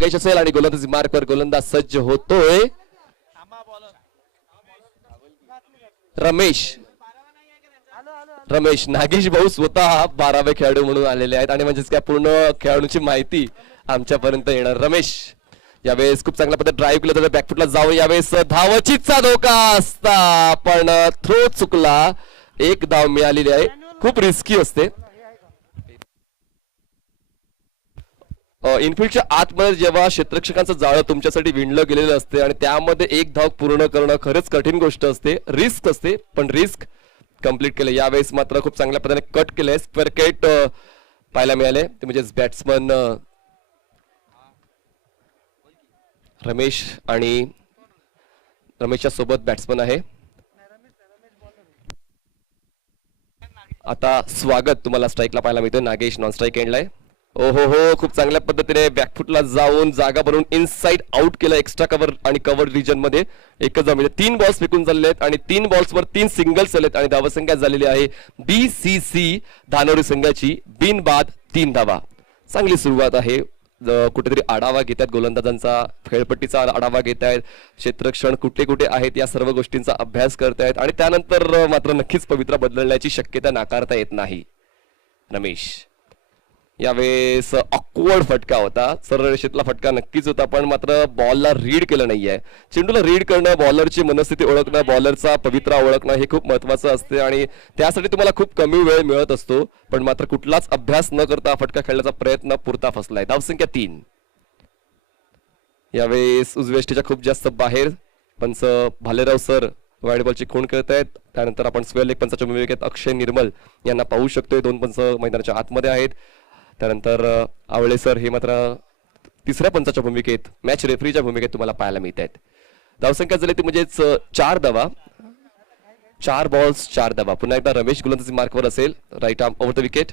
नागेश असेल आणि गोलंदाजी मार्कवर गोलंदाज सज्ज होतोय रमेश. रमेश नागेश भाऊ स्वतः 12वे खेळाडू म्हणून आलेले आहेत आणि म्हणजेच काय पूर्ण खेळाडूची माहिती आमच्यापर्यंत येणार. रमेश यावेळेस खूप चांगल्या पद्धतीने ड्राईव्ह केलं तर बॅकफुटला जाऊन यावेळेस धावचीचा धोका असता पण थ्रो चुकला. एक धाव मिळालेली आहे. खूप रिस्की असते. इनफिल्डच्या आतमध्ये जेव्हा क्षेत्ररक्षकांचं जाळं तुमच्यासाठी विणलं गेलेलं असते आणि त्यामध्ये एक धाव पूर्ण करणं खरंच कठीण गोष्ट असते. रिस्क असते पण रिस्क कंप्लीट केले. यावेळेस मात्र खूप चांगल्या पद्धतीने कट केलंय. स्क्वेअर केट पाहायला मिळाले ते म्हणजेच बॅट्समन रमेश आणि रमेशच्या सोबत बॅट्समन आहे. आता स्वागत तुम्हाला स्ट्राईकला पाहायला मिळतोय. नागेश नॉन स्ट्राईक एंडलाय. ओ हो हो खूप चांगल्या पद्धतीने बॅकफुटला जाऊन जागा बनवून इनसाइड आउट केलं. एक्स्ट्रा कव्हर आणि कव्हर रिजन मध्ये एकच धाव मिळते. 3 बॉल्स फेकून झालेले आहेत आणि 3 बॉल्सवर 3 सिंगल्स आलेत आणि धावसंख्या झालेली आहे BCC धानोरी संघाची बिनबाद 3 धावा. चांगली सुरुवात आहे. कुठेतरी आढावा घेतात गोलंदाजांचा, खेळपट्टीचा आढावा घेत आहेत, क्षेत्ररक्षण कुठे कुठे आहेत या सर्व गोष्टींचा अभ्यास करतायत आणि त्यानंतर मात्र नक्कीच पवित्रा बदलण्याची शक्यता नाकारता येत नाही. रमेश यावेळेस ऑकवर्ड फटका होता. सरळ रेषेतला फटका नक्कीच होता पण मात्र बॉलला रीड केलं नाहीये. चेंडूला रीड करणं, बॉलरची मनस्थिती ओळखणं, बॉलरचा पवित्रा ओळखणं हे खूप महत्वाचं असते आणि त्यासाठी तुम्हाला खूप कमी वेळ मिळत असतो पण मात्र कुठलाच अभ्यास न करता फटका खेळण्याचा प्रयत्न पुरता फसलाय. धावसंख्या 3. यावेळेस उजवेष्टीच्या खूप जास्त बाहेर पंच भालेराव सर वाईड बॉलची खूण करतायत. त्यानंतर आपण स्क्वेअर लेग पंचाच्या भूमिकेत अक्षय निर्मल यांना पाहू शकतोय. 2 पंच मैदानाच्या आतमध्ये आहेत. त्यानंतर आवळे सर हे मात्र तिसऱ्या पंचाच्या भूमिकेत मॅच रेफरीच्या भूमिकेत तुम्हाला पाहायला मिळत आहेत. धावसंख्या झाली ती म्हणजेच 4 धावा. 4 बॉल्स 4 धावा. पुन्हा एकदा रमेश गोलंदाजी मार्कवर असेल. Right arm over the wicket.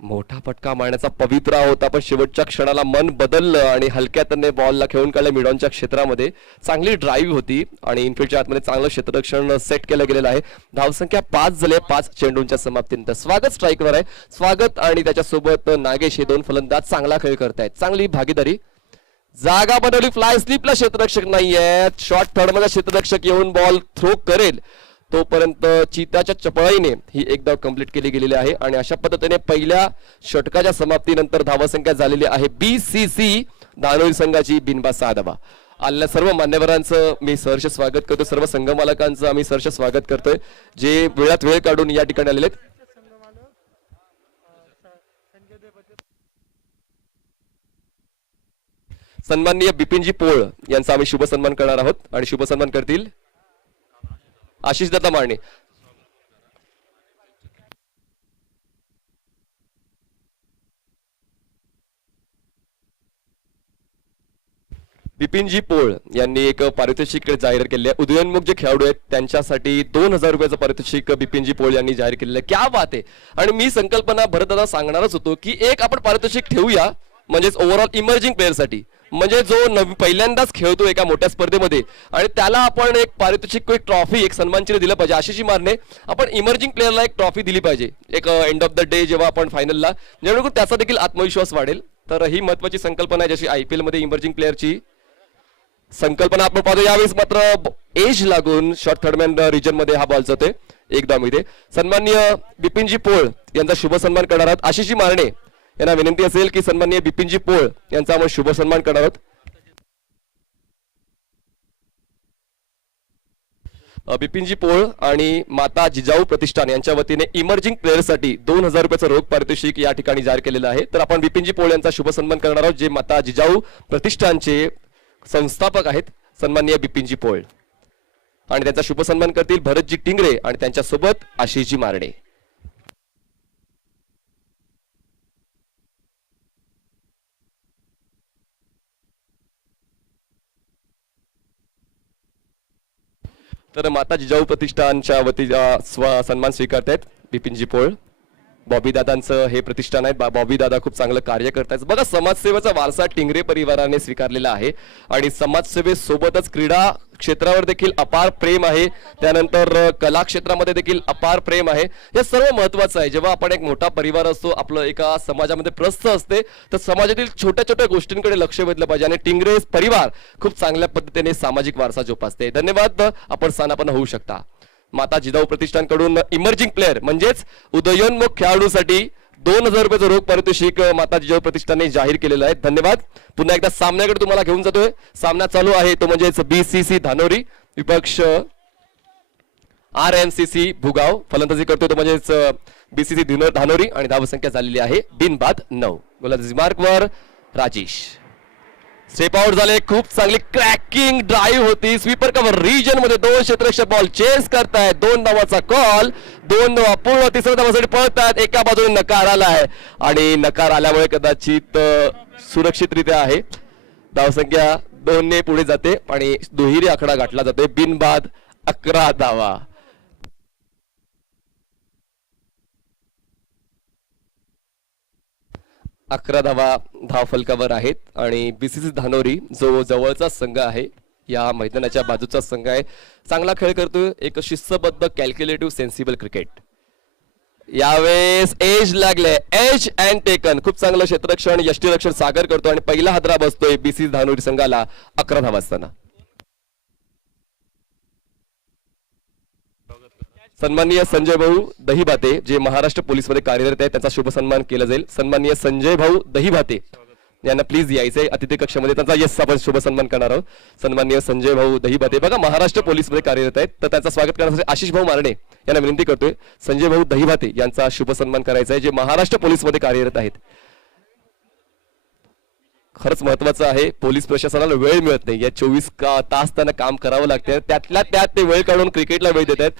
मोठा फटका मारण्याचा पवित्रा होता पण शेवटच्या क्षणाला मन बदललं आणि हलक्या तन्ने बॉलला खेळून काढलं मिडॉनच्या क्षेत्रामध्ये. चांगली ड्राईव्ह होती आणि इनफिल्डच्या आतमध्ये चांगलं क्षेत्ररक्षण सेट केलं गेलेलं आहे. धावसंख्या 5 झाली. 5 चेंडूंच्या समाप्तीनंतर स्वागत स्ट्राईकवर आहे. स्वागत आणि त्याच्यासोबत नागेश हे 2 फलंदाज चांगला खेळ करतायत. चांगली भागीदारी. जागा बनवली. फ्लाय स्लिपला क्षेत्ररक्षक नाहीये. शॉर्ट थर्ड मध्ये क्षेत्ररक्षक येऊन बॉल थ्रो करेल तोपर्यंत चिताच्या चपळाईने ही एक धाव कंप्लीट केली गेलेली आहे आणि अशा पद्धतीने पहिल्या षटकाच्या समाप्तीनंतर धावसंख्या झालेली आहे BCC धानोरी संघाची बिनबाद 6 धावा. आलेल्या सर्व मान्यवरांचं मी सहर्ष स्वागत करतो. सर्व संघ मालकांचं आम्ही सहर्ष स्वागत करतोय जे वेळात वेळ काढून या ठिकाणी आलेले आहेत. सन्माननीय बिपिनजी पोळ यांचा आम्ही शुभ सन्मान करणार आहोत आणि शुभ सन्मान करतील आशिष दत्ता मारणे. बिपिनजी पोळ यांनी एक पारितोषिक जाहीर केले आहे. उदयोन्मुख जे खेळाडू आहेत त्यांच्यासाठी 2000 रुपयाचं पारितोषिक बिपिनजी पोळ यांनी जाहीर केलेलं आहे. क्या बात आहे. आणि मी संकल्पना भरताना सांगणारच होतो की एक आपण पारितोषिक ठेवूया म्हणजेच ओव्हरऑल इमर्जिंग प्लेअरसाठी, म्हणजे जो पहिल्यांदाच खेळतो एका मोठ्या स्पर्धेमध्ये आणि त्याला आपण एक पारितोषिक एक ट्रॉफी एक सन्मानचिन्ह दिलं पाहिजे. आशिष मारणे आपण इमर्जिंग प्लेअरला एक ट्रॉफी दिली पाहिजे एक एंड ऑफ द डे जेव्हा आपण फायनलला, जेणेकरून त्याचा देखील आत्मविश्वास वाढेल. तर ही महत्वाची संकल्पना आहे जशी IPL मध्ये इमर्जिंग प्लेअरची संकल्पना आपण पाहतो. यावेळेस मात्र एज लागून शॉर्ट थर्डमॅन रिजन मध्ये हा बॉल जातोय. एक धावमध्ये सन्माननीय बिपिनजी पोळ यांचा शुभ सन्मान करणार आहोत. आशिषजी मारणे यांना विनंती असेल की सन्माननीय बिपिनजी पोळ यांचा आपण शुभ सन्मान करणार आहोत. बिपिनजी पोळ आणि माता जिजाऊ प्रतिष्ठान यांच्या वतीने इमर्जिंग प्लेअरसाठी 2000 रुपयाचं रोख पारितोषिक या ठिकाणी जाहीर केलेलं आहे. तर आपण बिपिनजी पोळ यांचा शुभ सन्मान करणार आहोत जे माता जिजाऊ प्रतिष्ठानचे संस्थापक आहेत सन्माननीय बिपिनजी पोळ आणि त्यांचा शुभ सन्मान करतील भरतजी टिंगरे आणि त्यांच्यासोबत आशिषजी मारणे. तर माता जिजाऊ प्रतिष्ठानच्या वतीचा सन्मान स्वीकारतायत बिपिनजी पोळ. बॉबी दादांचं हे प्रतिष्ठान आहे. बॉबी दादा खूप चांगलं कार्य करतायत. बघा, समाजसेवेचा वारसा टिंगरे परिवाराने स्वीकारलेला आहे आणि समाजसेवेसोबतच क्रीडा क्षेत्रावर देखील अपार प्रेम आहे. त्यानंतर कला क्षेत्रामध्ये देखील अपार प्रेम आहे. हे सर्व महत्वाचं आहे. जेव्हा आपण एक मोठा परिवार असतो, आपलं एका समाजामध्ये प्रस्थ असते, तर समाजातील छोट्या छोट्या गोष्टींकडे लक्ष वेधलं पाहिजे आणि टिंगरे परिवार खूप चांगल्या पद्धतीने सामाजिक वारसा जोपासते. धन्यवाद. आपण स्थानापन्न होऊ शकता. माता जिजाऊ प्रतिष्ठानकडून इमर्जिंग प्लेअर म्हणजेच उदयोन्मुख खेळाडूसाठी 2000 रुपयाचं रोख पारितोषिक माता जिजाऊ प्रतिष्ठानने जाहीर केलेलं आहे. धन्यवाद. पुन्हा एकदा सामन्याकडे तुम्हाला घेऊन जातोय. सामना चालू आहे तो म्हणजेच BCC धानोरी विपक्ष RMCC भुगाव. फलंदाजी करतोय तो म्हणजेच BCC धानोरी आणि धावसंख्या झालेली आहे बिनबाद 9. गोलंदाजी मार्कवर राजेश. स्टेप आउट झाले. खूप चांगली क्रॅकिंग ड्राईव्ह होती. स्वीपर कव्हर रिजन मध्ये 2 क्षेत्ररक्षक बॉल चेस करतायत. 2 धावाचा कॉल. 2 धावा पूर्ण. तिसऱ्या धावासाठी पळतायत. एका बाजूने नकार आलाय आणि नकार आल्यामुळे कदाचित सुरक्षितरित्या आहे. धावसंख्या 2 ने पुढे जाते आणि दुहेरी आकडा गाठला जातोय. बिनबाद 11 धावा. अकरा धावा धावफलकावर आहेत आणि BCC धानोरी जो जवळचा संघ आहे, या मैदानाच्या बाजूचा संघ आहे, चांगला खेळ करतोय. एक शिस्तबद्ध कॅल्क्युलेटिव्ह सेन्सिबल क्रिकेट. यावेळेस एज लागले. Edge and taken. खूप चांगलं क्षेत्ररक्षण यष्टीरक्षण सागर करतो आणि पहिला हादरा बसतोय BCC धानोरी संघाला 11 धावा असताना. सन्माननीय संजय भाऊ दहीभाते जे महाराष्ट्र पोलीस मध्ये कार्यरत आहेत, त्यांचा शुभ सन्मान केला जाईल. सन्माननीय संजय भाऊ दहीभाते यांना प्लीज यायचंय अतिथी कक्षामध्ये. त्यांचा यस आपण शुभ सन्मान करणार आहोत. सन्माननीय संजय भाऊ दहीभाते बघा महाराष्ट्र पोलीस मध्ये कार्यरत आहेत, तर त्यांचं स्वागत करण्यासाठी आशिष भाऊ मारणे यांना विनंती करतोय. संजय भाऊ दहीभाते यांचा शुभ सन्मान करायचा आहे जे महाराष्ट्र पोलीस मध्ये कार्यरत आहेत. खरंच महत्वाचं आहे. पोलीस प्रशासनाला वेळ मिळत नाही. या 24 तास त्यांना काम करावं लागते. त्यातल्या त्यात ते वेळ काढून क्रिकेटला वेळ देत आहेत,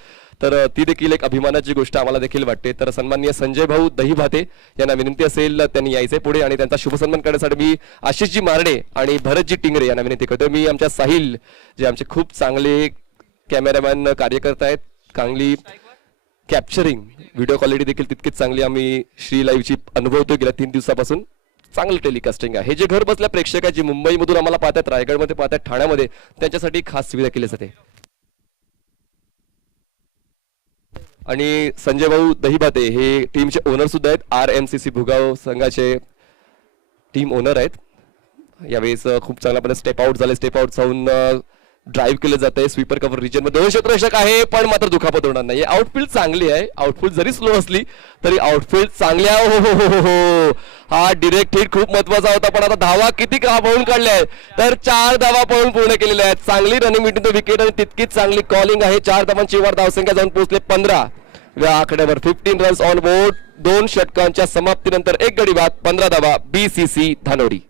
तर ती देखील एक अभिमानाची गोष्ट आम्हाला देखील वाटते. तर सन्माननीय संजय भाऊ दहीभाते यांना विनंती असेल त्यांनी यायचे पुढे आणि त्यांचा शुभ सन्मान करण्यासाठी मी आशिषजी मारणे आणि भरतजी टिंगरे यांना विनंती करतो. मी आमच्या साहिल जे आमचे खूप चांगले कॅमेरामॅन कार्य करत आहेत, चांगली कॅप्चरिंग व्हिडिओ क्वालिटी देखील तितकीच चांगली आम्ही श्री लाईव्हची अनुभवतो गेल्या 3 दिवसापासून. चांगलं टेलिकास्टिंग आहे. हे जे घर बसल्या प्रेक्षक आहेत जे मुंबईमधून आम्हाला पाहतात, रायगडमध्ये पाहतात, ठाण्यामध्ये, त्यांच्यासाठी खास सुविधा केली जाते. आणि संजय भाऊ दहीभाते हे टीमचे ओनर सुद्धा आहेत. RMCC भुगाव संघाचे टीम ओनर आहेत. यावेळेस खूप चांगल्या पद्धतीने स्टेप आउट झाले. स्टेप आउट जाऊन ड्राईव्ह केलं जात आहे. स्वीपर कव्हर रिजन मध्ये 2 क्षेत्ररक्षक आहे, पण मात्र दुखापत होणार नाही. आउटफील्ड चांगली आहे. आउटफील्ड जरी स्लो असली तरी आउटफील्ड चांगली आहे. हो, हा डिरेक्ट हिट खूप महत्वाचा होता. पण आता धावा किती पळून काढल्या आहेत, तर 4 धावा पळून पूर्ण केलेल्या आहेत. चांगली रनिंग मिटिंग विकेट आणि तितकीच चांगली कॉलिंग आहे. 4 धावांची वर धावसंख्या जाऊन पोहोचले 15 या आकड्यावर. 15 रन्स ऑन बोर्ड. 2 षटकांच्या समाप्तीनंतर 1 गडी बाद. 15 धावा BCC धानोरी.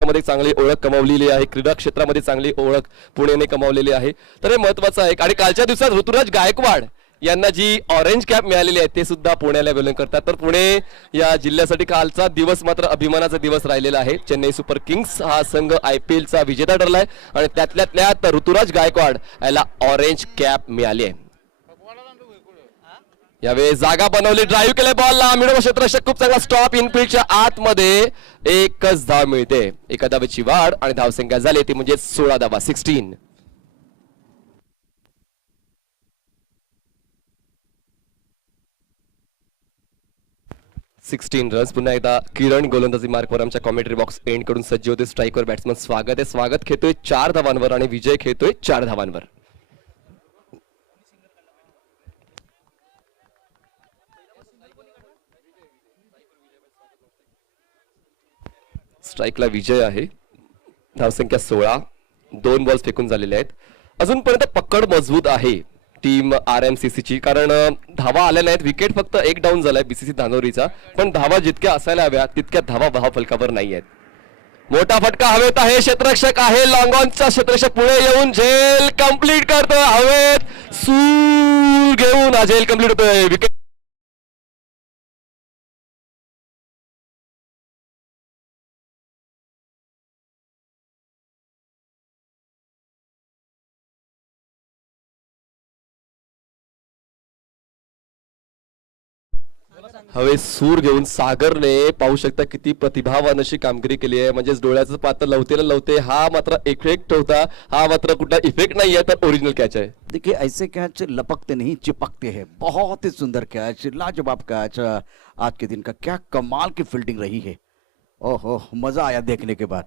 मध्ये चांगली ओळख कमावलेली आहे. क्रीडा क्षेत्रामध्ये चांगली ओळख पुणेने कमावलेली आहे. तर हे महत्वाचं आहे. आणि कालच्या दिवसात ऋतुराज गायकवाड यांना जी ऑरेंज कॅप मिळालेली आहे ते सुद्धा पुण्याला बिलॉंग करतात. तर पुणे या जिल्ह्यासाठी कालचा दिवस मात्र अभिमानाचा दिवस राहिलेला आहे. चेन्नई सुपर किंग्स हा संघ IPL चा विजेता ठरलाय आणि त्यातल्या त्यात ऋतुराज गायकवाड याला ऑरेंज कॅप मिळाली आहे. यावेळी जागा बनवली, ड्राईव्ह केले बॉलला, मिडल क्षेत्ररक्षक खूप चांगला स्टॉप इनफिल्डच्या आतमध्ये. एकच धाव मिळते, एका धावेची वाढ आणि धावसंख्या झाली ती म्हणजे 16 धावा, 16. 16 रन्स. पुन्हा एकदा किरण गोलंदाजी मार्कवर आमच्या कॉमेंट्री बॉक्स एंड कडून सज्ज होते. स्ट्राईकवर बॅट्समन स्वागत आहे, स्वागत खेळतोय 4 धावांवर आणि विजय खेळतोय 4 धावांवर. स्ट्राईकला विजय आहे, धावसंख्या 16, 2 बॉल्स फेकून झालेले आहेत. अजूनपर्यंत पकड मजबूत आहे टीम RMCC ची, कारण धावा आल्या नाहीत. विकेट फक्त एक डाऊन झालाय BCC धानोरीचा, पण धावा जितक्या असायला हव्या तितक्या धावा धाव फलकावर नाही आहेत. मोठा फटका हवेत आहे, क्षेत्ररक्षक आहे लॉंग ऑनचा क्षेत्ररक्षक पुढे येऊन झेल कंप्लीट करतोय. हवेत सूर घेऊन हा झेल कंप्लीट होतोय. विकेट हवे सूर घेऊन सागरने पाहू शकता किती प्रतिभावान अशी कामगिरी केली आहे. म्हणजेच डोळ्याचं पात्र लवतेला लवते, हा मात्र इफेक्ट होता, हा मात्र कुठला इफेक्ट नाही है, तर ओरिजिनल कैच है. देखिए ऐसे कैच लपकते नहीं चिपकते हैं. बहुत ही सुंदर कैच, लाजवाब कैच. आज के दिन का क्या कमाल की फील्डिंग रही है. ओहो, मजा आया देखने के बाद.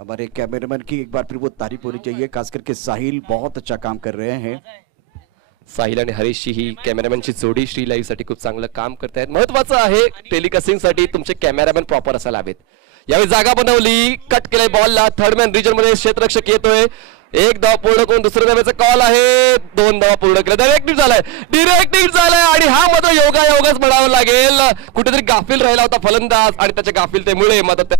हमारे कैमरामैन की एक बार फिर वो तारीफ होनी चाहिए, खास करके साहिल बहुत अच्छा काम कर रहे हैं. साहिल आणि हरीशची ही कॅमेरामॅनची जोडी श्री लाईव्ह साठी खूप चांगलं काम करतायत. महत्वाचं आहे टेलिकास्टिंग साठी तुमचे कॅमेरामॅन प्रॉपर असायला हवेत. यावेळी जागा बनवली, कट केले बॉलला, थर्ड मॅन रिजन मध्ये क्षेत्ररक्षक येतोय. एक धाव पूर्ण करून दुसऱ्या धावेचा कॉल आहे, 2 धावा पूर्ण केल्या, डिरेक्ट हिट झालाय आणि हा मात्र योगायोगच म्हणावं लागेल. कुठेतरी गाफील राहिला होता फलंदाज आणि त्याच्या गाफिलतेमुळे मात्र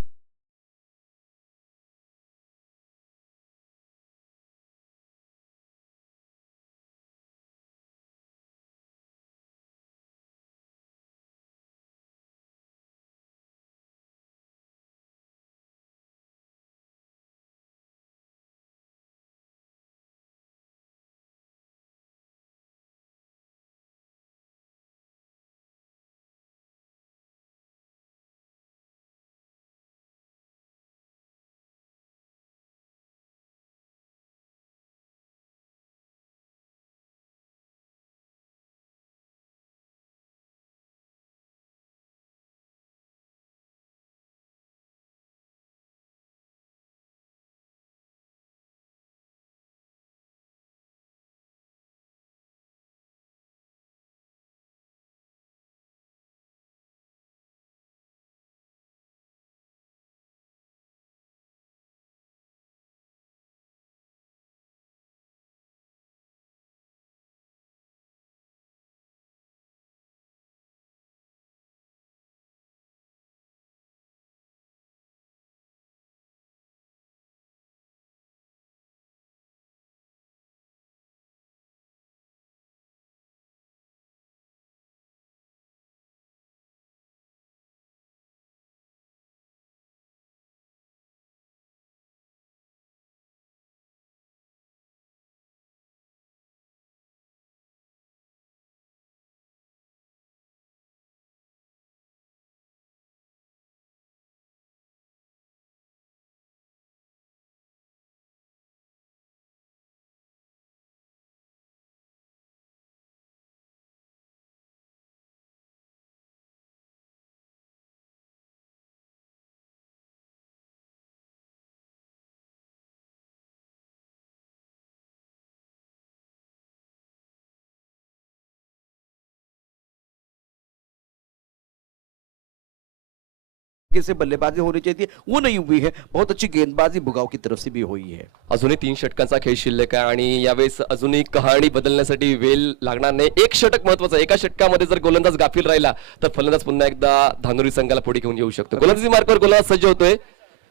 से बल्लेबाजी होनी चाहिए वो नहीं हुई है. बहुत अच्छी गेंदबाजी भुगाव की तरफ से भी हुई है. अजूनही 3 षटकांचा खेळ शिल्लक आहे आणि यावेळेस अजूनही कहाणी बदलण्यासाठी वेळ लागणार नाही. एक षटक महत्वाचं, एका षटकामध्ये जर गोलंदाज गाफील राहिला तर फलंदाज पुन्हा एकदा धानोरी संघाला पुढे घेऊन येऊ शकतो. गोलंदाजी मार्कवर गोलंदाज सज्ज होतोय.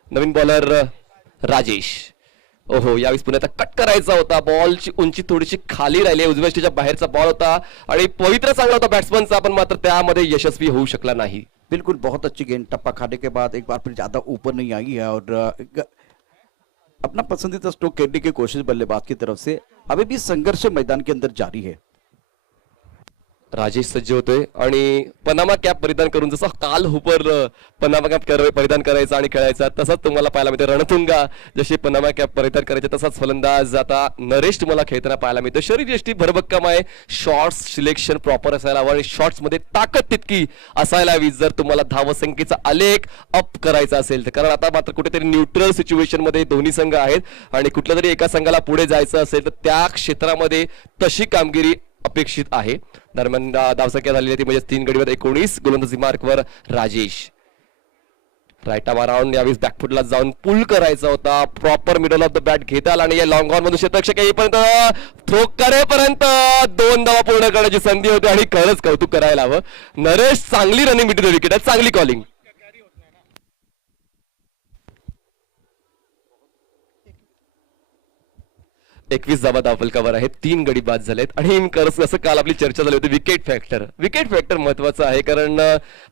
नवीन बॉलर राजेश. ओहो, यावेळेस पुन्हा आता कट करायचा होता, बॉलची उंची थोडीशी खाली राहिली, उजव्या स्टेजच्या बाहेरचा बॉल होता आणि पवित्र चांगला होता बॅट्समनचा, पण मात्र त्यामध्ये यशस्वी होऊ शकला नाही. बिल्कुल बहुत अच्छी गेंद, टप्पा खाने के बाद एक बार फिर ज्यादा ऊपर नहीं आई है और अपना पसंदीदा स्ट्रोक खेलने की कोशिश बल्लेबाज की तरफ से. अभी भी संघर्ष मैदान के अंदर जारी है. राजेश सज्ज होतोय आणि पनामा कॅप परिधान करून जसं काल हुपर पनामा कॅप परिधान करायचा आणि खेळायचा तसाच तुम्हाला पाहायला मिळते. रणतुंगा जशी पनामा कॅप परिधान करायचे तसाच फलंदाज आता नरेश तुम्हाला खेळताना पाहायला मिळतो. शरीरयष्टी भरभक्कम आहे. शॉट्स सिलेक्शन प्रॉपर असायला हवं आणि शॉट्स मध्ये ताकद तितकी असायला हवी जर तुम्हाला धावसंख्येचा आलेख अप करायचा असेल तर. कारण आता मात्र कुठेतरी न्यूट्रल सिच्युएशन मध्ये दोन्ही संघ आहेत आणि कुठल्या तरी एका संघाला पुढे जायचं असेल तर त्या क्षेत्रामध्ये तशी कामगिरी अपेक्षित आहे. दरम्यान धावसंख्या झालेली ती म्हणजे 3 गडीवर 19 गोलंदाजी मार्कवर राजेश. राईट आर्म अराउंड यावेळी बॅकफुटला जाऊन पुल करायचा होता. Proper middle of the bat घेता आला आणि या लॉंग ऑन मधून क्षेत्ररक्षक येईपर्यंत थ्रो करेपर्यंत 2 धावा पूर्ण करण्याची संधी होती आणि खरंच कौतुक करायला हवं. नरेश चांगली रनिंग बिटू द विकेट आहे. चांगली कॉलिंग. 21 धावा धावफलकावर आहेत. 3 गडी बाद झालेत आणि असं काल आपली चर्चा झाली होती विकेट फॅक्टर महत्वाचं आहे कारण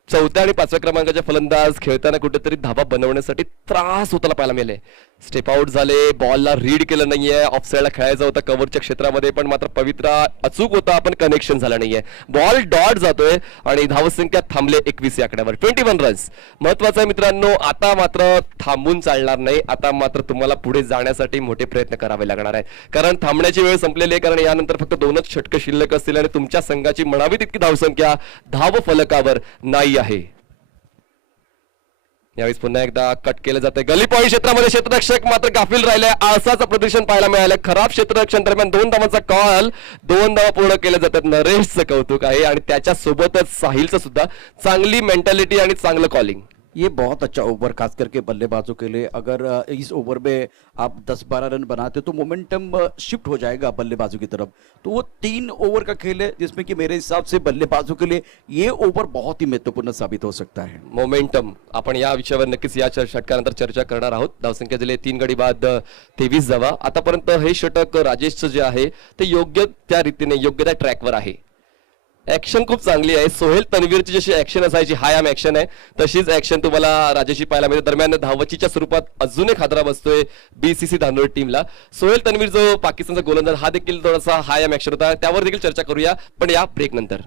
4थ्या आणि 5व्या क्रमांकाच्या फलंदाज खेळताना कुठेतरी धावा बनवण्यासाठी त्रास होताना पाहायला मिळाले. स्टेप आउट झाले. बॉलला रीड केलं नाहीये. ऑफ साईडला खेळायचा होता कव्हरच्या क्षेत्रामध्ये पण मात्र पवित्रा अचूक होता पण कनेक्शन झालं नाहीये. बॉल डॉट जातोय आणि धावसंख्या थांबले 21 या आकड्यावर. 21 रन्स महत्वाचं आहे मित्रांनो. आता मात्र थांबून चालणार नाही. आता मात्र तुम्हाला पुढे जाण्यासाठी मोठे प्रयत्न करावे लागणार आहेत कारण थांबण्याची वेळ संपलेली आहे. कारण यानंतर फक्त 2च षटकं शिल्लक असतील आणि तुमच्या संघाची म्हणावी तितकी धावसंख्या धाव फलकावर नाही आहे. यावेळी पुन्हा एकदा कट केलं जाते गली पॉईंट क्षेत्रामध्ये. क्षेत्ररक्षक मात्र गाफील राहिलाय. आळसाचं प्रदर्शन पाहायला मिळालं. खराब क्षेत्ररक्षण दरम्यान 2 धावांचा कॉल. 2 धावा पूर्ण केल्या जातात. नरेशचं कौतुक आहे आणि त्याच्या सोबतच साहिलचं सुद्धा चांगली मेंटॅलिटी आणि चांगलं कॉलिंग. ये बहुत अच्छा ओवर खास करके बल्लेबाजों के लिए. अगर इस ओवर में आप 10-12 रन बनाते तो मोमेंटम शिफ्ट हो जाएगा बल्लेबाजों की तरफ. तो वो 3 ओवर का खेल है जिसमें कि मेरे हिसाब से बल्लेबाजों के लिए ये ओवर बहुत ही महत्वपूर्ण साबित हो सकता है. मोमेंटम आपण या विषयावर नक्कीच या षटकानंतर चर्चा करणार आहोत. धावसंख्या झाली 3 गडी बाद 23 धावा. आतापर्यंत हे षटक राजेशचं जे आहे ते योग्य त्या रीतीने योग्य त्या ट्रॅकवर आहे. ऍक्शन खूप चांगली आहे. सोहेल तन्वीरची जशी ऍक्शन असायची हाय आम ऍक्शन आहे तशीच ऍक्शन तुम्हाला राजेशी पाहायला मिळते. दरम्यान धावचीच्या स्वरूपात अजून एक हादरा बसतोय बीसीसी धानोर टीमला. सोहेल तन्वीर जो पाकिस्तानचा गोलंदाज हा देखील थोडासा हाय आम ऍक्शन होता. त्यावर देखील चर्चा करूया पण या ब्रेक नंतर.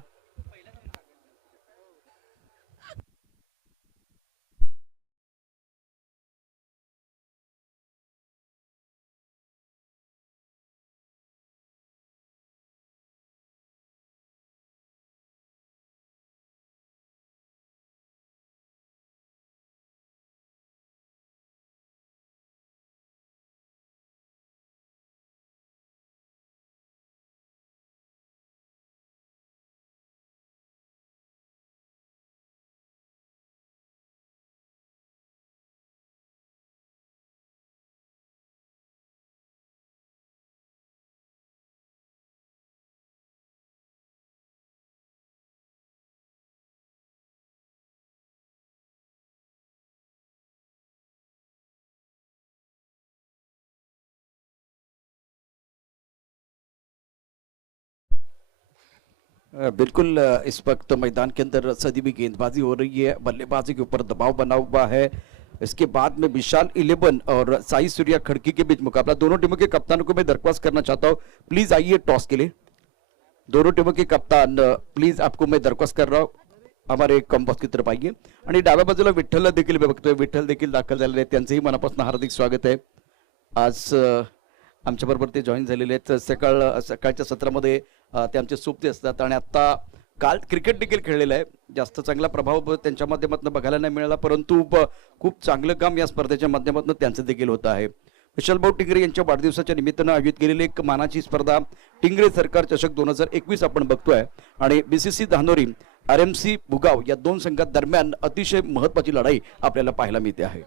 बिल्कुल इस वक्त मैदान के अंदर सदी भी गेंदबाजी हो रही है. बल्लेबाजी के ऊपर दबाव बना हुआ है. इसके बाद में विशाल 11 और साई सूर्या खड़की के बीच मुकाबला. दोनों टीमों के कप्तानों को मैं दरख्वास्त करना चाहता हूं प्लीज आइए टॉस के लिए. दोनों टीमों के कप्तान प्लीज आपको मैं दरख्वास्त कर रहा हूं हमारे कंपास की तरफ आइए. आणि डाव्या बाजूला विठ्ठलला देखील मी बघतोय. विठ्ठल देखील दाखल झालेले आहेत. त्यांचंही मनापासून हार्दिक स्वागत आहे. आज आमच्याबरोबर ते जॉईन झालेले आहेत. सकाळच्या सत्रामध्ये ते आमचे सोबते असतात आणि आता काल क्रिकेट देखील खेळलेलं आहे. जास्त चांगला प्रभाव त्यांच्या माध्यमातून बघायला नाही मिळाला परंतु खूप चांगलं काम या स्पर्धेच्या माध्यमातून त्यांचं देखील होत आहे. विशालभाऊ टिंगरे यांच्या वाढदिवसाच्या निमित्तानं आयोजित केलेली एक मानाची स्पर्धा टिंगरे सरकार चषक 2021 आपण बघतोय आणि बीसीसी धानोरी आरएमसी भुगाव या 2 संघात दरम्यान अतिशय महत्वाची लढाई आपल्याला पाहायला मिळते आहे.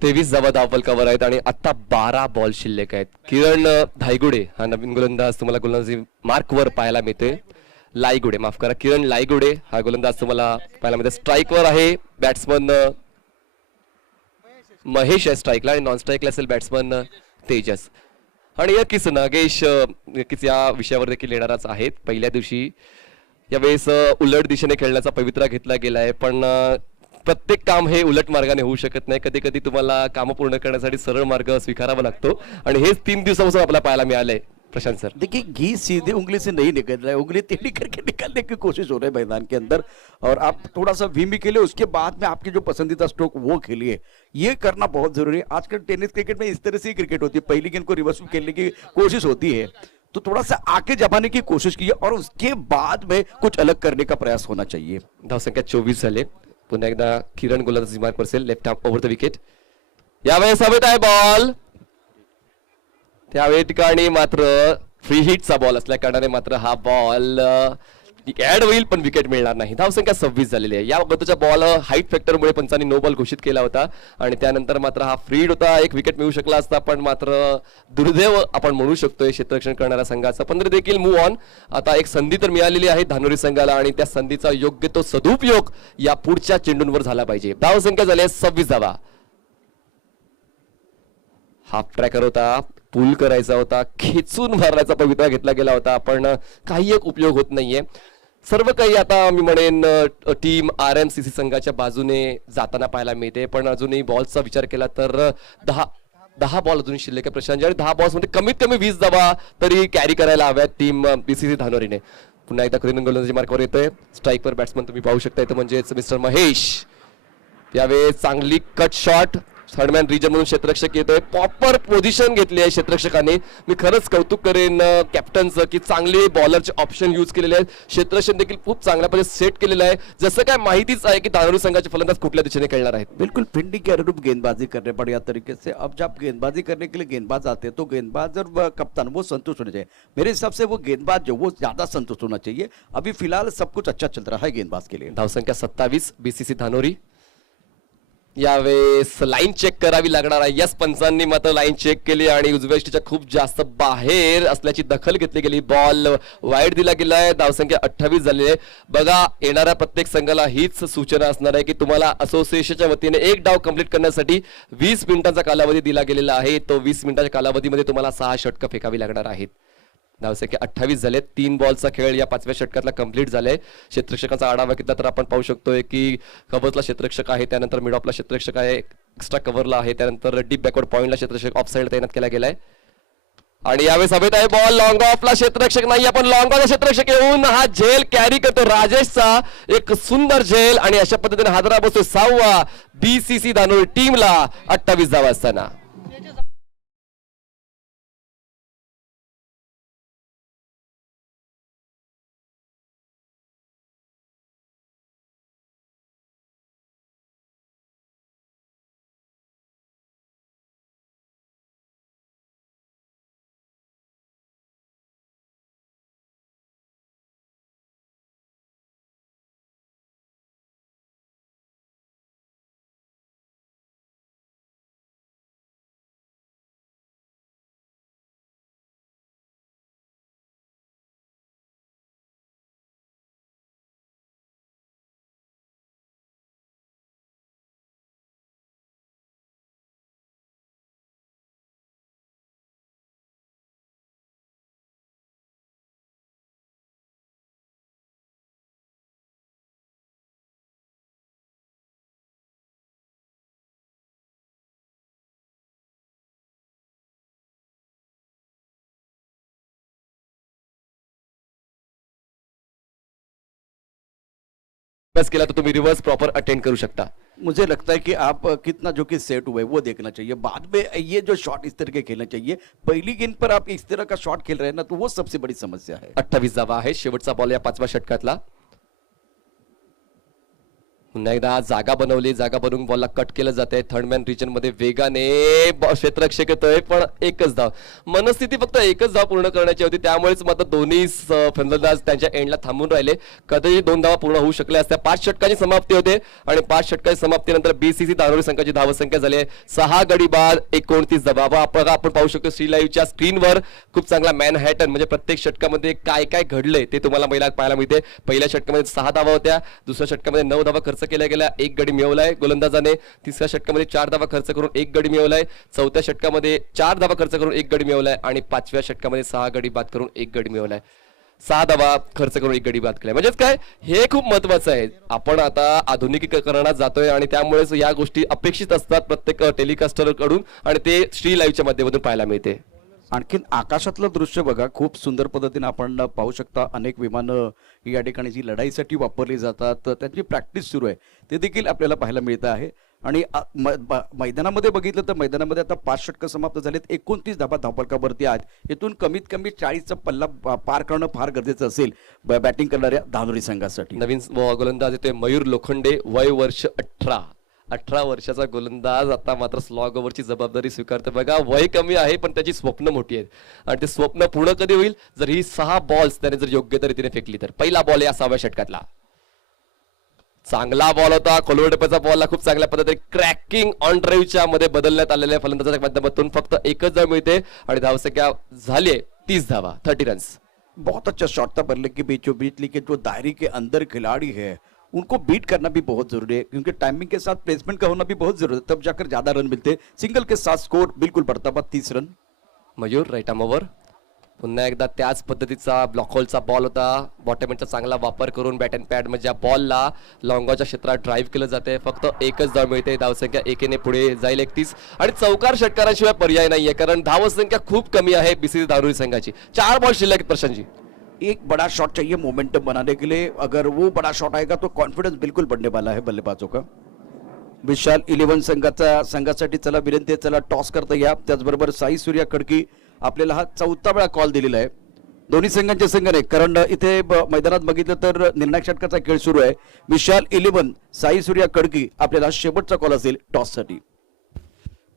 23 धावा धावफलकावर आहेत आणि आता 12 बॉल शिल्लक आहेत. किरण धायगुडे हा नवीन गोलंदाज तुम्हाला गोलंदाजी मार्कवर पाहायला मिळते. लायगुडे माफ करा किरण लायगुडे हा गोलंदाज तुम्हाला पाहायला मिळते. स्ट्राईकवर आहे बॅट्समन महेश आहे स्ट्राईकला आणि नॉन स्ट्राईकला असेल बॅट्समन तेजस. आणि नक्कीच नागेश नक्कीच या विषयावर देखील येणारच आहेत. पहिल्या दिवशी यावेळेस उलट दिशेने खेळण्याचा पवित्रा घेतला गेलाय पण प्रत्येक काम हे उलट मार्गाने होऊ शकत नाही. कधी कधी तुम्हाला काम पूर्ण करण्यासाठी सरळ मार्ग स्वीकारावा लागतो आणि हेच 3 दिवसापासून आपल्याला पाहायला मिळालंय. प्रशांत सर। देखिए घी सीधे उंगली से नहीं निकल रहा है, उंगली टेढ़ी करके निकालने की कोशिश हो रही है मैदान के अंदर, और आप थोड़ा सा वी भी खेले, उसके बाद में आपके जो पसंदीदा स्ट्रोक वो खेलिए, ये करना बहुत जरूरी है। आजकल टेनिस क्रिकेट में इस तरह से ही क्रिकेट होती है, पहली गेंद को रिवर्स में खेलने की कोशिश होती है, तो थोड़ा सा आके जमाने की कोशिश कीजिए और उसके बाद में कुछ अलग करने का प्रयास होना चाहिए। धावसंख्या 24 झाले। पुन्हा एकदा किरण गोलंदाजी मार्क असेल, left arm over the wicket. यावेळेस हवेत आहे बॉल, त्यावेळी ठिकाणी मात्र फ्री हिटचा बॉल असल्या कारणाने मात्र हा बॉल ऍड होईल पण विकेट मिळणार नाही। धावसंख्या 26 झालेली आहे। या अगोदरच्या बॉल हाईट फॅक्टरमुळे पंचांनी नो बॉल घोषित केला होता आणि त्यानंतर मात्र हा फ्री हिट होता, एक विकेट मिळू शकला असता, पण मात्र दुर्दैव आपण म्हणू शकतोय क्षेत्ररक्षण करणाऱ्या संघाचा। पण देखील मूव्ह ऑन, आता एक संधी तर मिळालेली आहे धानोरी संघाला आणि त्या संधीचा योग्य तो सदुपयोग या पुढच्या चेंडूंवर झाला पाहिजे। धावसंख्या झाली 26 धावा। हाफ ट्रॅकर होता, पुल करायचा होता, खेचून मारण्याचा पवित्रा घेतला गेला होता, पण काही एक उपयोग होत नाहीये। सर्व काही आता मी म्हणेन टीम RMCC संघाच्या बाजूने जाताना पाहायला मिळते, पण अजूनही बॉलचा विचार केला तर 10 बॉल अजून शिल्लक आहे प्रशांत, आणि 10 बॉल्स मध्ये कमीत कमी 20 धावा तरी कॅरी करायला हव्यात टीम BCC धानोरीने। पुन्हा एकदा करीन गोलंदाजी मार्कवर येतोय, स्ट्राईकवर बॅट्समन तुम्ही पाहू शकता इथं म्हणजेच मिस्टर महेश। यावेळेस चांगली कट शॉट, थर्डमॅन रिजन म्हणून क्षेत्ररक्षक येतोय, प्रॉपर पोझिशन घेतली आहे क्षेत्ररक्षकाने। मी खरंच कौतुक करेन कॅप्टनचं की चांगले बॉलरचे ऑप्शन यूज केलेले आहेत, क्षेत्ररक्षण देखील खूप चांगल्या पद्धतीने सेट केलेलं आहे, जसं काय माहितीच आहे की धानोरी संघाचे फलंदाज कुठल्या दिशेने खेळणार आहेत। बिल्कुल फील्डिंग के अनुरूप गेंदबाजी करने बढ़िया तरीके से। अब जब गेंदबाजी करने के लिए गेंदबाज आते हैं तो गेंदबाज और कप्तान वो संतुष्ट होने चाहिए। मेरे हिसाब से वो गेंदबाज जो वो ज्यादा संतुष्ट होना चाहिए। अभी फिलहाल सब कुछ अच्छा चल रहा है गेंदबाज के लिए। धावसंख्या 27 BCC धानोरी। यावेळेस लाईन चेक करावी लागणार आहे। यस पंचांनी मात्र लाईन चेक केली आणि उजव्या यष्टीच्या खूप जास्त बाहेर असल्याची दखल घेतली गेली, बॉल वाईड दिला गेलाय। धावसंख्या 28 झाली आहे। बघा येणाऱ्या प्रत्येक संघाला हीच सूचना असणार आहे की तुम्हाला असोसिएशनच्या वतीने एक डाव कंप्लीट करण्यासाठी 20 मिनिटांचा कालावधी दिला गेलेला आहे, तो 20 मिनिटाच्या कालावधीमध्ये तुम्हाला 6 षटकं फेकावी लागणार आहेत। धावसंख्या 28 झाले। 3 बॉलचा खेळ या 5व्या षटकातला कंप्लीट झालाय। क्षेत्ररक्षकांचा आढावा घेतला तर आपण पाहू शकतोय की कव्हरला क्षेत्ररक्षक आहे, त्यानंतर मिड ऑफला क्षेत्ररक्षक आहे, एक्स्ट्रा कव्हरला आहे, त्यानंतर डीप बॅकवर्ड पॉइंटला क्षेत्ररक्षक ऑफ साइड तैनात केला गेलाय। आणि यावेळेस हवेत आहे बॉल, लॉंग ऑफला क्षेत्ररक्षक नाही, आपण लॉंग ऑफला क्षेत्ररक्षक येऊन हा झेल कॅरी करतो राजेशचा, एक सुंदर झेल, आणि अशा पद्धतीने हादरा बसतो 6वा BCC धानोरी टीमला 28 धावा असताना। बस केला तर तुम्ही रिव्हर्स प्रॉपर अटेंड करू शकता। मुझे लगता है कि आप कितना जो कि सेट हुए वो देखना चाहिए, बाद में ये जो शॉट इस तरह के खेलना चाहिए। पहली गेंद पर आप इस तरह का शॉट खेल रहे हैं ना, तो वो सबसे बड़ी समस्या है। 28 धावा आहे, शेवटचा बॉल या 5व्या षटकातला। पुन्हा एकदा जागा बनवली, जागा बनवून बॉलला कट केलं जाते, थर्डमॅन रिजन मध्ये वेगाने क्षेत्ररक्षक येतोय, पण एकच धाव, मनस्थिती फक्त एकच धाव पूर्ण करण्याची होती, त्यामुळेच मात्र दोन्ही फलंदाज त्यांच्या एंडला थांबून राहिले। कदाचित 2 धावा पूर्ण होऊ शकल्या असत्या। 5 षटकांची समाप्ती होते आणि 5 षटकांची समाप्तीनंतर BCC धानोरी संघाची धावसंख्या झाली आहे 6 गडी बाद 29 धावा। आपण पाहू शकतो श्री लाईव्हच्या स्क्रीनवर खूप चांगला मॅनहॅटन, म्हणजे प्रत्येक षटकामध्ये काय काय घडलंय ते तुम्हाला पाहायला मिळते। पहिल्या षटकामध्ये 6 धावा होत्या, दुसऱ्या षटकामध्ये 9 धावा खर्च केला गेला, 1 गडी मिळवलाय गोलंदाजाने, तिसऱ्या षटकामध्ये 4 धावा खर्च करून 1 गडी मिळवलाय, चौथ्या षटकामध्ये 4 धावा खर्च करून 1 गडी मिळवलाय आणि 5व्या षटकामध्ये 6 गडी बाद करून 1 गडी मिळवलाय। 6 धावा खर्च करून 1 गडी बाद केलाय, म्हणजेच काय हे खूप महत्वाचं आहे। आपण आता आधुनिकीकरणात जातोय आणि त्यामुळेच या गोष्टी अपेक्षित असतात प्रत्येक टेलिकास्टर कडून, आणि ते श्री लाईव्हच्या माध्यमातून पाहायला मिळते। आणखीन आकाशातलं दृश्य बघा, खूप सुंदर पद्धतीने आपण पाहू शकता. अनेक विमानं या ठिकाणी जी लढाईसाठी वापरली जातात, तर त्यांची प्रॅक्टिस सुरू आहे, ते देखील आपल्याला पाहायला मिळतं आहे. आणि मैदानामध्ये बघितलं तर मैदानामध्ये आता 5 षटकं समाप्त झालेत. 29 धाबा धावफलकावरती आहेत. इथून कमीत कमी 40चा पल्ला पार करणं फार गरजेचं असेल बॅटिंग करणाऱ्या धानोरी संघासाठी. नवीन गोलंदाज येतोय मयूर लोखंडे, वय वर्ष 18 वर्षाचा गोलंदाज आता मात्र स्लॉग ओव्हरची जबाबदारी स्वीकारतो. बघा, वय कमी आहे पण त्याची स्वप्न मोठी आहेत आणि ते स्वप्न पूर्ण कधी होईल जर ही 6 बॉल्स त्याने जर योग्य रीतीने फेकली तर. पहिला बॉल या 6व्या षटकातला चांगला बॉल होता. खोलवटप्याचा बॉलला खूप चांगल्या पद्धतीने क्रॅकिंग ऑन ड्राईव्हच्या मध्ये बदलण्यात आलेल्या फलंदाजाच्या माध्यमातून फक्त एकच धाव मिळते आणि धावसंख्या झाली 30 धावा, 30 रन्स. बहुत अच्छा शॉट था बल्ले के बीचों बीच, लेकिन जो दायरे के अंदर खिलाड़ी है उनको बीट करना भी बहुत जरूरी है, क्योंकि टाइमिंग के साथ प्लेसमेंट का होना भी बहुत जरूरी है, तब जाकर ज्यादा रन मिलते. सिंगल के साथ स्कोर बिल्कुल बढ़ता हुआ 30 रन. मयूर राईट आर्मवर पुन्हा एकदा त्याच पद्धतीचा ब्लॉक होलचा बॉल होता. बॉटमचा चांगला वापर करून बॅट अँड पॅड म्हणजे बॉलला लॉंगॉच्या क्षेत्रात ड्राईव्ह केलं जाते. फक्त एकच धाव मिळते. धावसंख्या एकेने पुढे जाईल 31 आणि चौकार षटकाराशिवाय पर्याय नाहीये, कारण धावसंख्या खूप कमी आहे बीसीसी धानोरी संघाची. 4 बॉल शिल्लक आहेत प्रशांतजी. एक बड़ा शॉट चाहिए मोमेंटम बनाने के लिए, अगर वो बड़ा शॉट आएगा तो कॉन्फिडेंस बिल्कुल बढ़ने वाला है बल्लेबाजों का. विशाल 11 संघासाठी चला विनंती आहे, चला टॉस करता या. त्याचबरोबर साई सूर्या खडकी आपल्याला हा 4था वेळा कॉल दिलेला आहे. दोन्ही संघांचे संघ नाही, कारण इथे मैदानात बघितलं तर निर्णायक षटकाचा खेळ सुरू आहे. विशाल 11 साई सूर्या खडकी आपल्याला शेवटचा कॉल असेल टॉससाठी.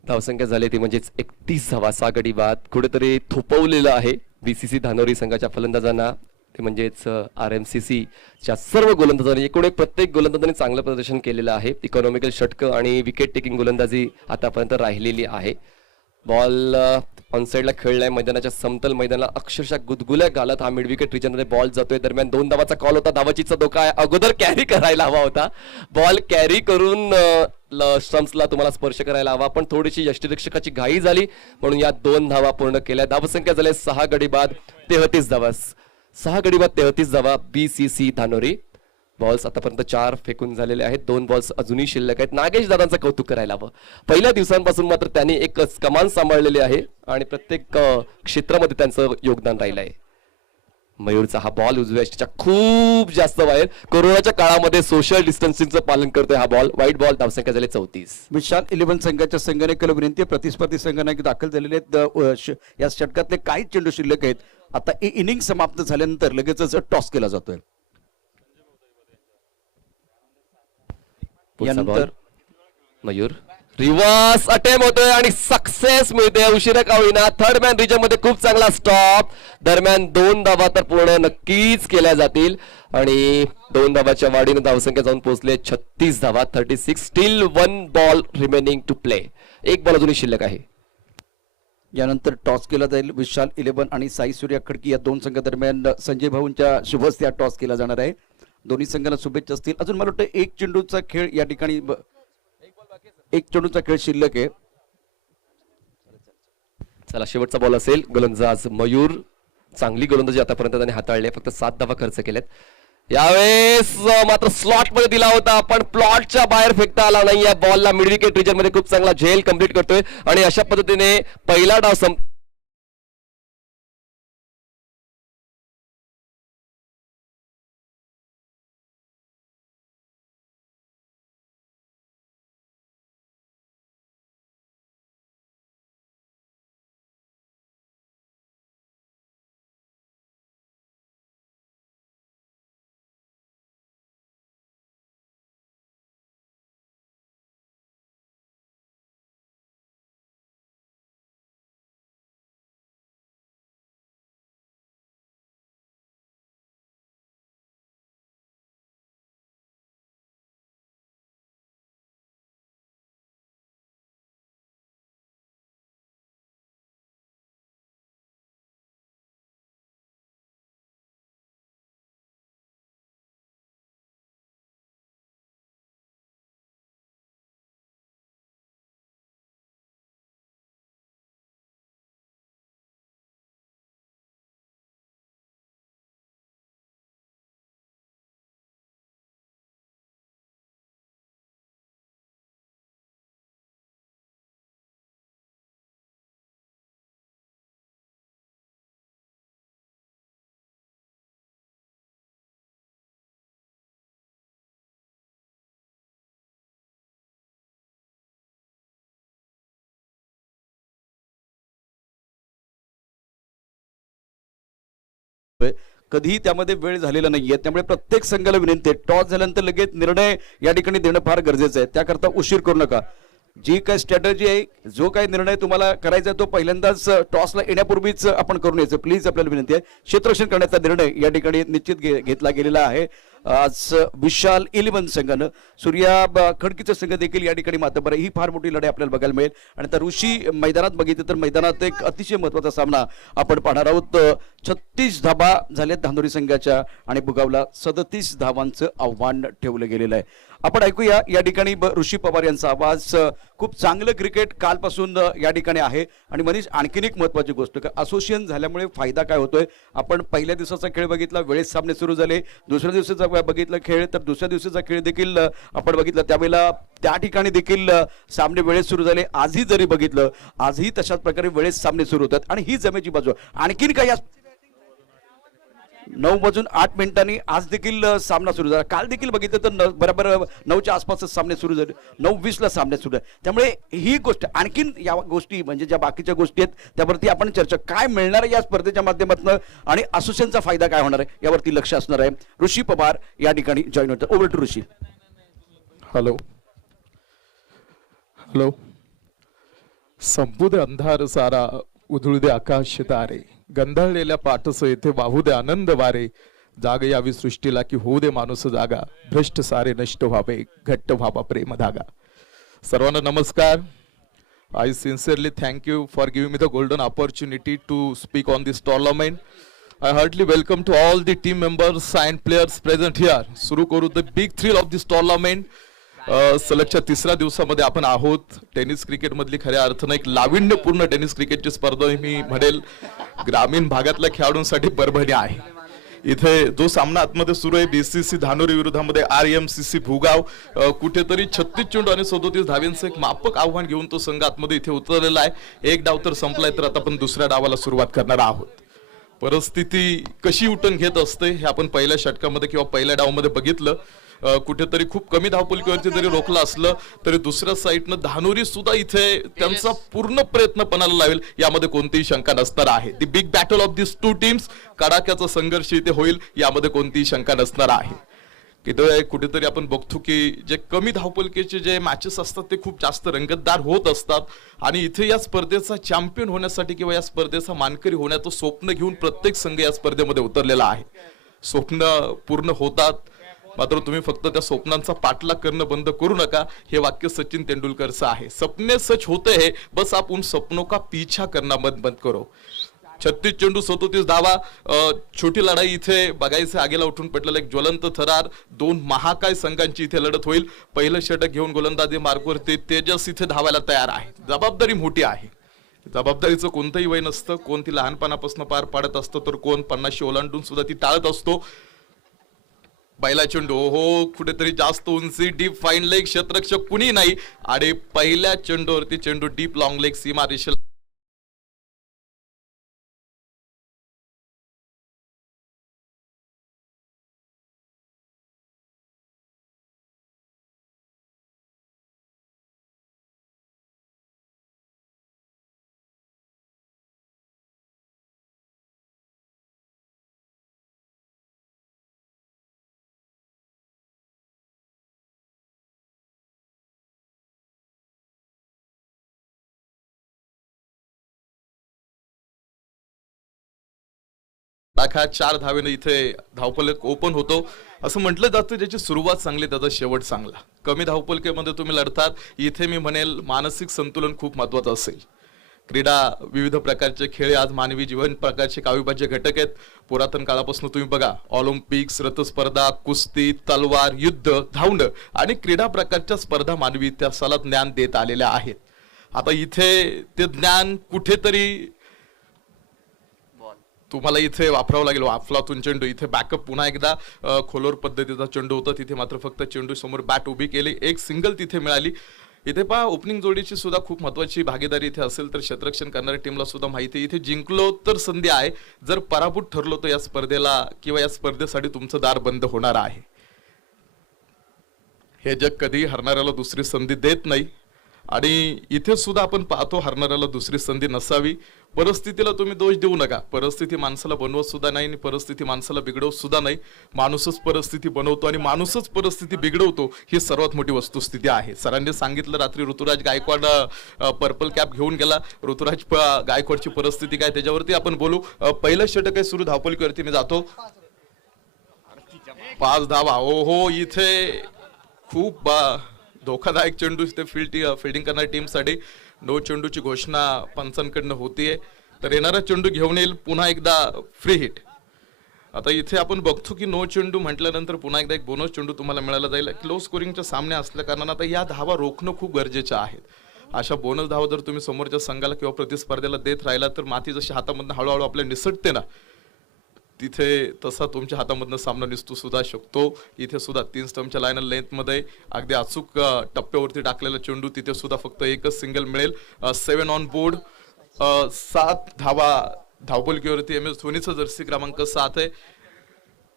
धावसंख्या झाली ती म्हणजेच 31 धावा. 6 गडी बाद कुठेतरी थोपवलेलं आहे बीसीसी धानोरी संघाच्या फलंदाजांना, ते म्हणजेच RMCC च्या सर्व गोलंदाजांनी. एकूण एक प्रत्येक गोलंदाजांनी चांगलं प्रदर्शन केलेलं आहे. इकॉनॉमिकल षटकं आणि विकेट टेकिंग गोलंदाजी आतापर्यंत राहिलेली आहे. बॉल ऑनसाईडला खेळलाय. मैदानाच्या समतल मैदानाला अक्षरशः गुदगुल्या घालत हा मिड विकेट रिजनमध्ये बॉल जातोय. दरम्यान 2 धावाचा कॉल होता. धावाचीचा धोका आहे. अगोदर कॅरी करायला हवा होता. बॉल कॅरी करून स्टंप्सला तुम्हाला स्पर्श करायला हवा, पण थोडीशी यष्टिरक्षकाची घाई झाली म्हणून या 2 धावा पूर्ण केल्या. धावसंख्या झाली 6 गडी बाद 33 धावा. 6 गडी बाद 33 धावा बीसीसी धानोरी. बॉल्स आतापर्यंत 4 फेकून झालेले आहेत. 2 बॉल्स अजूनही शिल्लक आहेत. नागेश दादांचं कौतुक करायला हवं. पहिल्या दिवसांपासून मात्र त्यांनी एक कमान सांभाळलेली आहे आणि प्रत्येक क्षेत्रामध्ये त्यांचं योगदान राहिलं आहे. मयूरचा हा बॉल उजव्याच्या खूप जास्त बाहेर. कोरोनाच्या काळामध्ये सोशल डिस्टन्सिंगचं पालन करतोय हा बॉल. वाईट बॉल. धावसंख्या झाली 34. विशाल 11 संघाच्या संघाने केलं विनंती. प्रतिस्पर्धी संघाने दाखल झालेले आहेत. या षटकातले काही चेंडू शिल्लक आहेत. आता इनिंग समाप्त झाल्यानंतर लगेचच टॉस केला जातोय. यानंतर मयूर रिव्हर्स अटेम्प्ट होतोय आणि सक्सेस मिळते. उशिरा का होईना. थर्ड मॅन रिजन मध्ये खूप चांगला स्टॉप. दरम्यान 2 धावा तर पूर्ण नक्कीच केल्या जातील आणि 2 धावाच्या वाढीने धावसंख्या जाऊन पोहोचले 36 धावा. 36. Steel 1 ball remaining to play. 1 ball अजूनही शिल्लक आहे. यानंतर टॉस केला जाईल. विशाल 11 आणि साई सूर्या खडकी या 2 संघादरम्यान संजय भाऊंच्या शुभहस्ते टॉस केला जाणार आहे. दोन्ही संघांना शुभेच्छा असतील. अजून मला वाटतं 1 चेंडूचा खेळ या ठिकाणी 1 चेंडूचा खेळ शिल्लक आहे. चला शेवटचा बॉल असेल. गोलंदाज मयूर चांगली गोलंदाजी आतापर्यंत त्याने हाताळली. फक्त 7 धावा खर्च केल्यात. यावेळेस मात्र स्लॉट मध्ये दिला होता पण प्लॉटच्या बाहेर फेकता आला नाही. या बॉलला मिड विकेट रिजन मध्ये खूप चांगला झेल कंप्लीट करतोय आणि अशा पद्धतीने पहिला डाव कधीही त्यामध्ये वेळ झालेला नाहीये. त्यामुळे प्रत्येक संघाला विनंती आहे, टॉस झाल्यानंतर लगेच निर्णय या ठिकाणी देणं फार गरजेचं आहे. त्याकरता उशीर करू नका. जी काय स्ट्रॅटजी आहे, जो काही निर्णय तुम्हाला करायचा आहे तो पहिल्यांदाच टॉसला येण्यापूर्वीच आपण करून यायचं. प्लीज आपल्याला विनंती आहे. क्षेत्ररक्षण करण्याचा निर्णय या ठिकाणी निश्चित घेतला गेलेला आहे. आज विशाल 11 संघानं सूर्या खडकीचा संघ देखील या ठिकाणी मातबर आहे. ही फार मोठी लढाई आपल्याला बघायला मिळेल. आणि आता ऋषी मैदानात बघितलं तर मैदानात एक अतिशय महत्वाचा सामना आपण पाहणार आहोत. 36 धाबा झाल्यात धानोरी संघाच्या आणि बुगावला 37 धावांचं आव्हान ठेवलं गेलेलं आहे. आपण ऐकूया या ठिकाणी ऋषी पवार यांचा आवाज. खूप चांगलं क्रिकेट कालपासून या ठिकाणी आहे. आणि मनीष, आणखीन एक महत्वाची गोष्ट, का असोसिएशन झाल्यामुळे फायदा काय होतोय, आपण पहिल्या दिवसाचा खेळ बघितला, वेळेत सामने सुरू झाले. दुसऱ्या दिवसाचा बघितला खेळ, तर दुसऱ्या दिवसाचा खेळ देखील आपण बघितला, त्यावेळेला त्या ठिकाणी देखील सामने वेळेत सुरू झाले. आजही जरी बघितलं, आजही तशाच प्रकारे वेळेत सामने सुरू होतात. आणि ही जमेची बाजू. आणखीन काही 9:08 आज देखील सामना सुरू झाला. काल देखील बघितलं तर बरोबर 9च्या आसपासच सामने सुरू झाले. 9:20ला सामने सुरू झाले. त्यामुळे ही गोष्ट, आणखीन या गोष्टी म्हणजे ज्या बाकीच्या गोष्टी आहेत त्यावरती आपण चर्चा, काय मिळणार आहे या स्पर्धेच्या माध्यमातून आणि असोसिएशनचा फायदा काय होणार आहे यावरती लक्ष असणार आहे. ऋषी पवार या ठिकाणी जॉईन होतात. Over to Rishi. Hello hello. संपू दे अंधार सारा, उधळू दे आकाश तारे, गंधाळलेल्या पाठस येथे वाहू दे आनंद वारे, जाग यावी सृष्टीला की होऊ दे माणूस जागा, भ्रष्ट सारे नष्ट व्हावे, घट्ट व्हावा प्रेम धागा. सर्वांना नमस्कार. I sincerely thank you for giving me the golden opportunity to speak on this tournament. I heartily welcome to all the team members and players present here. सुरू करू the big thrill of this tournament. सलगच्या तिसऱ्या दिवसामध्ये आपण आहोत. Tennis cricket मधली खऱ्या अर्थानं एक लाविण्यपूर्ण टेनिस क्रिकेटची स्पर्धा मी म्हणेल ग्रामीण भागातल्या खेळाडूंसाठी परभणी आहे. इथे जो सामना आतमध्ये सुरू आहे बीसीसी धानोरी विरोधामध्ये RMCC भुगाव, कुठेतरी 36 चेंडू आणि 37 धाव्यांचं एक मापक आव्हान घेऊन तो संघ आतमध्ये इथे उतरलेला आहे. एक डाव तर संपलाय, तर आता आपण दुसऱ्या डावाला सुरुवात करणार आहोत. परिस्थिती कशी उठून घेत असते हे आपण पहिल्या षटकामध्ये किंवा पहिल्या डावामध्ये बघितलं. कुठेतरी खूप कमी धावपलकीवरती जरी रोखलं असलं तरी दुसऱ्या साईडनं धानोरी सुद्धा इथे त्यांचा पूर्ण प्रयत्न पणाला लावेल यामध्ये कोणतीही शंका नसणार आहे. The big battle of this two teams, कडाक्याचा संघर्ष इथे होईल यामध्ये कोणतीही शंका नसणार आहे. कुठेतरी आपण बघतो की जे कमी धावपलकीचे जे मॅचेस असतात ते खूप जास्त रंगतदार होत असतात. आणि इथे या स्पर्धेचा चॅम्पियन होण्यासाठी किंवा या स्पर्धेचा मानकरी होण्याचं स्वप्न घेऊन प्रत्येक संघ या स्पर्धेमध्ये उतरलेला आहे. स्वप्न पूर्ण होतात, मात्र तुम्ही फक्त त्या स्वप्नांचा पाठलाग करणं बंद करू नका. हे वाक्य सचिन तेंडुलकरचं आहे. सपने सच होते हैं, बस आप उन सपनों का पीछा करना मत बंद करो. 36 चेंडू 37 धावा. छोटी लढाई इथे बघायचं. आगेला उठून पडलेला एक ज्वलंत थरार. दोन महाकाय संघांची इथे लढत होईल. पहिलं षटक घेऊन गोलंदाजी मार्गवरती तेजस इथे धावायला तयार आहे. जबाबदारी मोठी आहे. जबाबदारीचं कोणतंही वय नसतं. कोण ती लहानपणापासून पार पाडत असतं तर कोण 50 ओलांडून सुद्धा ती टाळत असतो. पहिला चेंडू, हो कुठेतरी जास्त उंची, डीप फाईन लेग, क्षेत्ररक्षक कुणी नाही आणि पहिल्या चेंडूवरती चेंडू डीप लॉंग लेग सीमा रेषेला. हा 4 धावेने इथे धावफलक ओपन होतो. असं म्हटलं जातं ज्याची सुरुवात चांगली त्याचा शेवट चांगला. कमी धावफलकेमध्ये तुम्ही लढतात, इथे मी म्हणेल मानसिक संतुलन खूप महत्वाचं असेल. क्रीडा, विविध प्रकारचे खेळ आज मानवी जीवन प्रकारचे अविभाज्य घटक आहेत. पुरातन काळापासून तुम्ही बघा, ऑलिम्पिक्स, रथस्पर्धा, कुस्ती, तलवार, युद्ध, धावणं आणि क्रीडा प्रकारच्या स्पर्धा मानवी इतिहासाला ज्ञान देत आलेल्या आहेत. आता इथे ते ज्ञान कुठेतरी तुम्हाला इथे वापरावं लागेल. अफलातून चेंडू, इथे बॅकअप पुन्हा एकदा खोलवर पद्धतीचा चेंडू होता. तिथे मात्र फक्त चेंडू समोर बॅट उभी केली, एक सिंगल तिथे मिळाली. इथे पहा, ओपनिंग जोडीची सुद्धा खूप महत्वाची भागीदारी इथे असेल तर क्षेत्ररक्षण करणाऱ्या टीमला सुद्धा माहिती, इथे जिंकलो तर संधी आहे, जर पराभूत ठरलो तर या स्पर्धेला किंवा या स्पर्धेसाठी तुमचं दार बंद होणार आहे. हे जग कधी हरणाऱ्याला दुसरी संधी देत नाही. आणि इथे सुद्धा आपण पाहतो हरणाऱ्याला दुसरी संधी नसावी. परिस्थितीला तुम्ही दोष देऊ नका. परिस्थिती माणसाला बनवत सुद्धा नाही आणि परिस्थिती माणसाला बिघडवत सुद्धा नाही. माणूसच परिस्थिती बनवतो आणि माणूसच परिस्थिती बिघडवतो, ही सर्वात मोठी वस्तुस्थिती आहे. सरांनी सांगितलं रात्री ऋतुराज गायकवाड पर्पल कॅप घेऊन गेला. ऋतुराज गायकवाडची परिस्थिती काय त्याच्यावरती आपण बोलू. पहिलं षटक आहे सुरू, धावपळीवरती मी जातो. 5 धावा. हो इथे खूप धोकादायक चेंडू इथे फिल्डिंग करणाऱ्या टीमसाठी. नो चेंडूची घोषणा पंचांकडनं होतीये. तर येणारा चेंडू घेऊन येईल पुन्हा एकदा फ्री हिट. आता इथे आपण बघतो की नो चेंडू म्हटल्यानंतर पुन्हा एकदा एक बोनस चेंडू तुम्हाला मिळाला जाईल. लो स्कोरिंगच्या सामने असल्या कारणानं आता या धावा रोखणं खूप गरजेचं आहे. अशा बोनस धावा जर तुम्ही समोरच्या संघाला किंवा प्रतिस्पर्ध्याला देत राहिला तर माती जशी हातामधनं हळूहळू आपल्या निसटते ना, तिथे तसा तुमच्या हातामधनं सामना निसटू सुद्धा शकतो. इथे सुद्धा 3 स्टंपच्या लाईन लेंथ मध्ये अगदी अचूक टप्प्यावरती टाकलेला चेंडू, तिथे सुद्धा फक्त एकच सिंगल मिळेल. 7 ऑन बोर्ड. 7 धावा धावपलकीवरती एम एस धोनीचा जर्सी क्रमांक 7 आहे,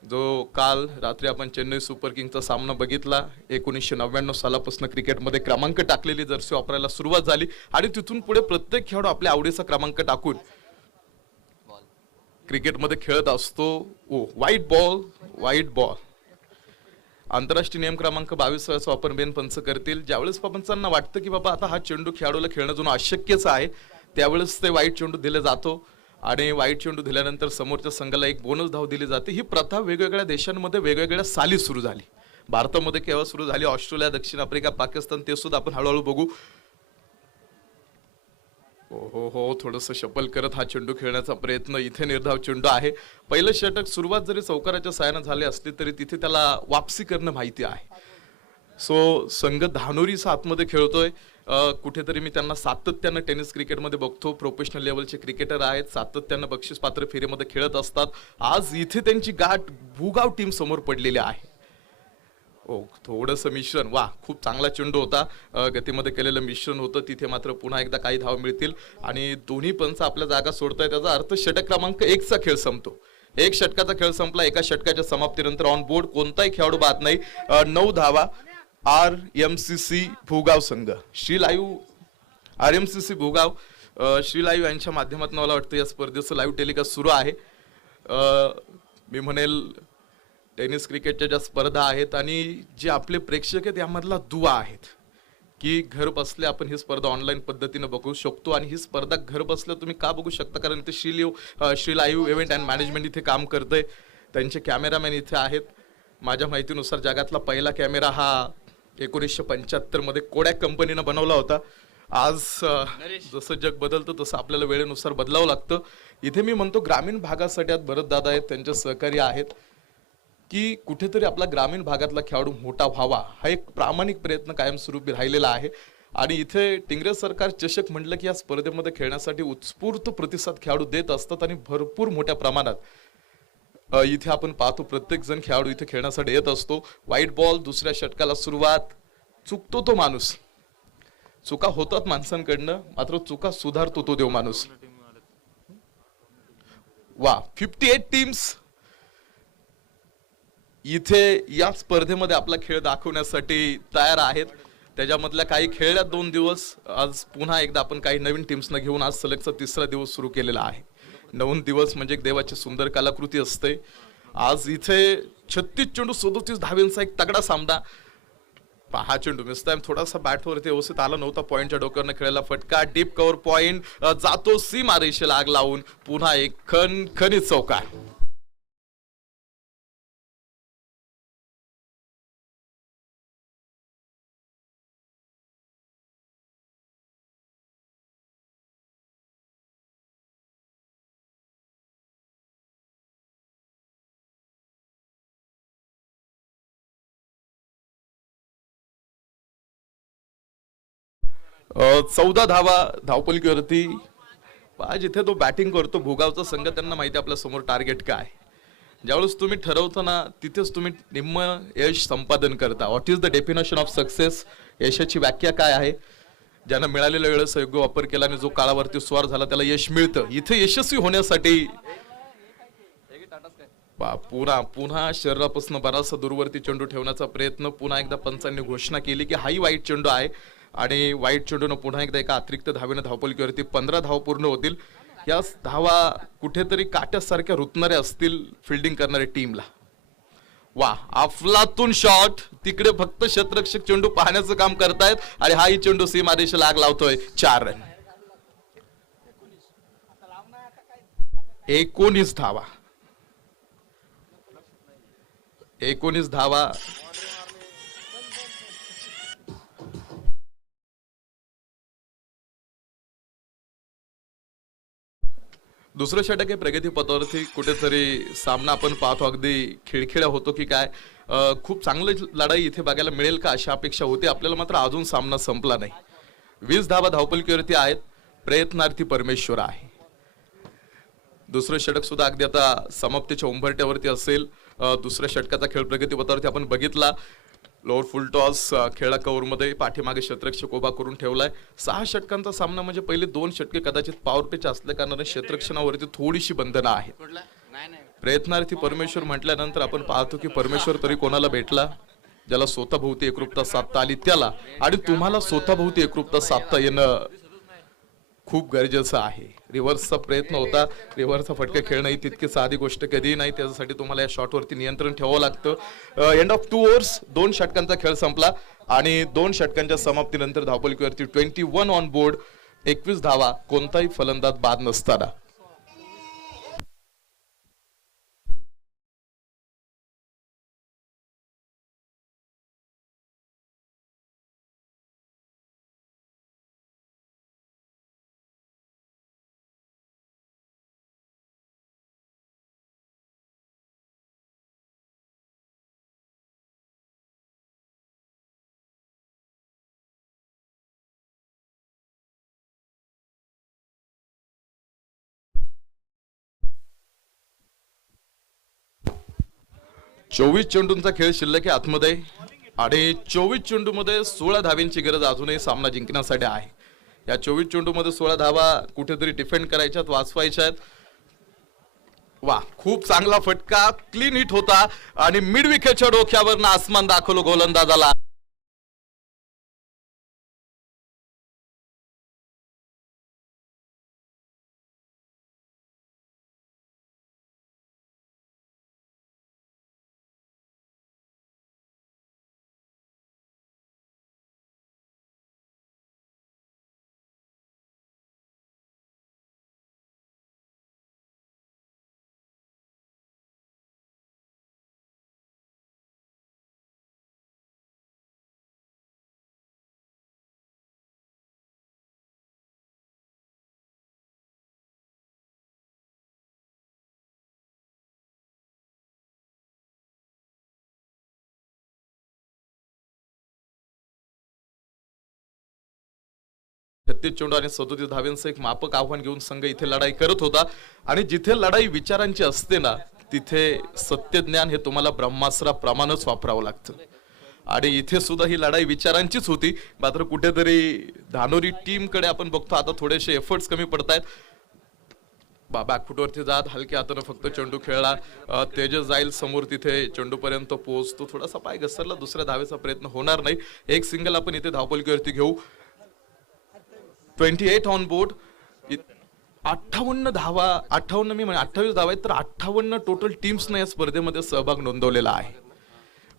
जो काल रात्री आपण चेन्नई सुपर किंगचा सामना बघितला. 1999 सालापासून क्रिकेटमध्ये क्रमांक टाकलेली जर्सी वापरायला सुरुवात झाली आणि तिथून पुढे प्रत्येक खेळाडू आपल्या आवडीचा क्रमांक टाकून क्रिकेटमध्ये खेळत असतो. White ball. आंतरराष्ट्रीय नियम क्रमांक 22 वापर बेन पंच करतील. ज्यावेळेस पंचांना वाटतं की बाबा आता हा चेंडू खेळाडूला खेळणं जुनं अशक्यच आहे, त्यावेळेस ते वाईट चेंडू दिले जातो आणि वाईट चेंडू दिल्यानंतर समोरच्या संघाला एक बोनस धाव दिली जाते. ही प्रथा वेगवेगळ्या देशांमध्ये वेगवेगळ्या साली सुरू झाली. भारतामध्ये केव्हा सुरू झाली, ऑस्ट्रेलिया, दक्षिण आफ्रिका, पाकिस्तान, ते सुद्धा आपण हळूहळू बघू. हो थोडंसं शपल करत हा चेंडू खेळण्याचा प्रयत्न. इथे निर्धाव चेंडू आहे. पहिलं षटक सुरुवात जरी चौकाराच्या साहाय्याने झाली असली तरी तिथे त्याला वापसी करणं माहिती आहे. सो संघ धानोरीचा आतमध्ये खेळतोय. कुठेतरी मी त्यांना सातत्यानं टेनिस क्रिकेटमध्ये बघतो. प्रोफेशनल लेवलचे क्रिकेटर आहेत, सातत्यानं बक्षीस पात्र फेरीमध्ये खेळत असतात. आज इथे त्यांची गाठ भूगाव टीम समोर पडलेली आहे. थोडंसं मिश्रण. वा, खूप चांगला चेंडू होता. गतीमध्ये केलेलं मिश्रण होतं. तिथे मात्र पुन्हा एकदा काही धाव मिळतील आणि दोन्ही पंच आपल्या जागा सोडताय. त्याचा अर्थ षटक क्रमांक 1चा खेळ संपतो. 1 षटकाचा खेळ संपला. एका षटकाच्या समाप्तीनंतर ऑन बोर्ड कोणताही खेळाडू बाद नाही. 9 धावा. RMCC भूगाव संघ. Shri live RMCC Bhugaon, Shri live यांच्या माध्यमातून मला वाटतं या स्पर्धेचं लाईव्ह टेलिकास्ट सुरू आहे. मी म्हणेल टेनिस क्रिकेटच्या ज्या स्पर्धा आहेत आणि जे आपले प्रेक्षक आहेत यामधला दुवा आहेत की घर बसल्या आपण ही स्पर्धा ऑनलाईन पद्धतीने बघू शकतो. आणि ही स्पर्धा घर बसल्या तुम्ही का बघू शकता, कारण इथे Shri live event and management इथे काम करतंय. त्यांचे कॅमेरामॅन इथे आहेत. माझ्या माहितीनुसार जगातला पहिला कॅमेरा हा 1975 मध्ये कोडॅक कंपनीनं बनवला होता. आज जसं जग बदलतं तसं आपल्याला वेळेनुसार बदलावं लागतं. इथे मी म्हणतो ग्रामीण भागासाठी आज भरत दादा आहेत, त्यांचे सहकारी आहेत की कुठेतरी आपला ग्रामीण भागातला खेळाडू मोठा व्हावा, हा एक प्रामाणिक प्रयत्न कायमस्वरूपी राहिलेला आहे. आणि इथे टिंगरे सरकार चषक म्हटलं की या स्पर्धेमध्ये खेळण्यासाठी उत्स्फूर्त प्रतिसाद खेळाडू देत असतात आणि भरपूर मोठ्या प्रमाणात इथे आपण पाहतो प्रत्येक जण खेळाडू इथे खेळण्यासाठी येत असतो. White ball. दुसऱ्या षटकाला सुरुवात. चुकतो तो माणूस. चुका होतात माणसांकडनं, मात्र चुका सुधारतो तो देव माणूस. वा, 58 टीम्स इथे या स्पर्धेमध्ये आपला खेळ दाखवण्यासाठी तयार आहेत. त्याच्यामधल्या काही खेळल्या 2 दिवस. आज पुन्हा एकदा आपण काही नवीन टीम्सना घेऊन आज सलगचा 3रा दिवस सुरू केलेला आहे. 9 दिवस म्हणजे एक देवाची सुंदर कलाकृती असते. आज इथे 36 चेंडू 37 धावेंचा एक तगडा सामना. हा चेंडू मिस टाइम थोडासा बॅटवरती व्यवस्थित आला नव्हता. पॉइंटच्या डोक्यावरनं खेळलेला फटका. डीप कव्हर पॉइंट जातो सीमारेषेला आग लावून. पुन्हा एक खणखणीत चौकार. चौदा धावा धावपलकीवरती. जिथे तो बॅटिंग करतो भूगावचा संघ, त्यांना माहिती आपल्या समोर टार्गेट काय. ज्यावेळेस तुम्ही ठरवता ना तिथेच तुम्ही निम्म यश संपादन करता. What is the definition of success. यशाची व्याख्या काय आहे. ज्यांना मिळालेल्या वेळेचा योग्य वापर केला आणि जो काळावरती स्वार झाला त्याला यश मिळतं. इथे यशस्वी होण्यासाठी पुन्हा शरीरापासून बराचसा दूरवरती चेंडू ठेवण्याचा प्रयत्न. पुन्हा एकदा पंचांनी घोषणा केली की हाही वाईट चेंडू आहे. आणि वाईट चेंडूनं पुन्हा एकदा एका अतिरिक्त धावेनं धावपलकीवरती 15 धावा पूर्ण होतील. या धावा कुठेतरी काट्यासारख्या रुतणाऱ्या असतील फिल्डिंग करणाऱ्या टीमला. वा, अफलातून शॉट. तिकडे फक्त क्षेत्ररक्षक चेंडू पाहण्याचं काम करतायत आणि हाही चेंडू सीमारेषेला लाग लावतोय. 4 रन. 19 धावा. 19 धावा. दुसरं षटक आहे प्रगती पथावरती. कुठेतरी सामना आपण पाहतो अगदी खिळखिळा होतो की काय. खूप चांगली लढाई इथे बघायला मिळेल का अशी अपेक्षा होती आपल्याला, मात्र अजून सामना संपला नाही. 20 धावा धावपलकीवरती आहेत. प्रयत्नार्थी परमेश्वर आहे. दुसरं षटक सुद्धा अगदी आता समाप्तीच्या उंबरट्यावरती असेल. दुसऱ्या षटकाचा खेळ प्रगती पथावरती आपण बघितला. लोअर फुल टॉस खेळा कव्हरमध्ये पाठीमागे क्षेत्ररक्षक उभा करून ठेवलाय. 6 षटकांचा सामना म्हणजे पहिले 2 षटके कदाचित पॉवर पिच असल्या कारणाने क्षेत्ररक्षणावरती थोडीशी बंधनं आहेत. प्रयत्नार्थी परमेश्वर म्हटल्यानंतर आपण पाहतो की परमेश्वर तरी कोणाला भेटला, ज्याला स्वतःभोवती एकरूपता साधता आली त्याला. आणि तुम्हाला स्वतःभोवती एकरूपता साधता येणं खूप गरजेचं आहे. रिव्हर्सचा प्रयत्न होता. रिव्हर्सचा फटका खेळणं ही तितकी साधी गोष्ट कधीही नाही. त्याच्यासाठी तुम्हाला या शॉटवरती नियंत्रण ठेवावं लागतं. End of 2 overs. 2 षटकांचा खेळ संपला आणि 2 षटकांच्या समाप्तीनंतर धावपलकीवरती 21 ऑन बोर्ड. 21 धावा. कोणताही फलंदाज बाद नसताना. चोवीस चेंडूंचा खेळ शिल्लक आहे आतमध्ये आणि 24 चेंडूमध्ये 16 धाव्यांची गरज अजूनही सामना जिंकण्यासाठी आहे. या 24 चेंडूमध्ये 16 धावा कुठेतरी डिफेंड करायच्यात, वाचवायच्या आहेत. वा, खूप चांगला फटका. क्लीन हिट होता आणि मिड विकेटच्या डोक्यावरनं आसमान दाखवलं गोलंदाजाला. चेंडू आणि 37 धाव्यांचं एक मापक आव्हान घेऊन संघ इथे लढाई करत होता. आणि जिथे लढाई विचारांची असते ना, तिथे सत्यज्ञान हे तुम्हाला ब्रह्मास्त्राप्रमाणेच वापरावं लागतं. आणि इथे सुद्धा ही लढाई विचारांचीच होती. मात्र कुठेतरी धानोरी टीम कडे आपण बघतो आता थोडेसे एफर्ट्स कमी पडतायत. बॅकफुटवरती जात हलक्या हाताने फक्त चेंडू खेळला. तेजस जाईल समोर, तिथे चेंडू पर्यंत पोहोचतो. थोडासा पाय घसरला, दुसऱ्या धावेचा प्रयत्न होणार नाही. एक सिंगल आपण इथे धावपलकीवरती घेऊ. 28 ऑन बोर्ड. 58 धावा, 58 मी म्हणजे 28 धावा आहेत, तर 58 टोटल टीम्सने या स्पर्धेमध्ये सहभाग नोंदवलेला आहे.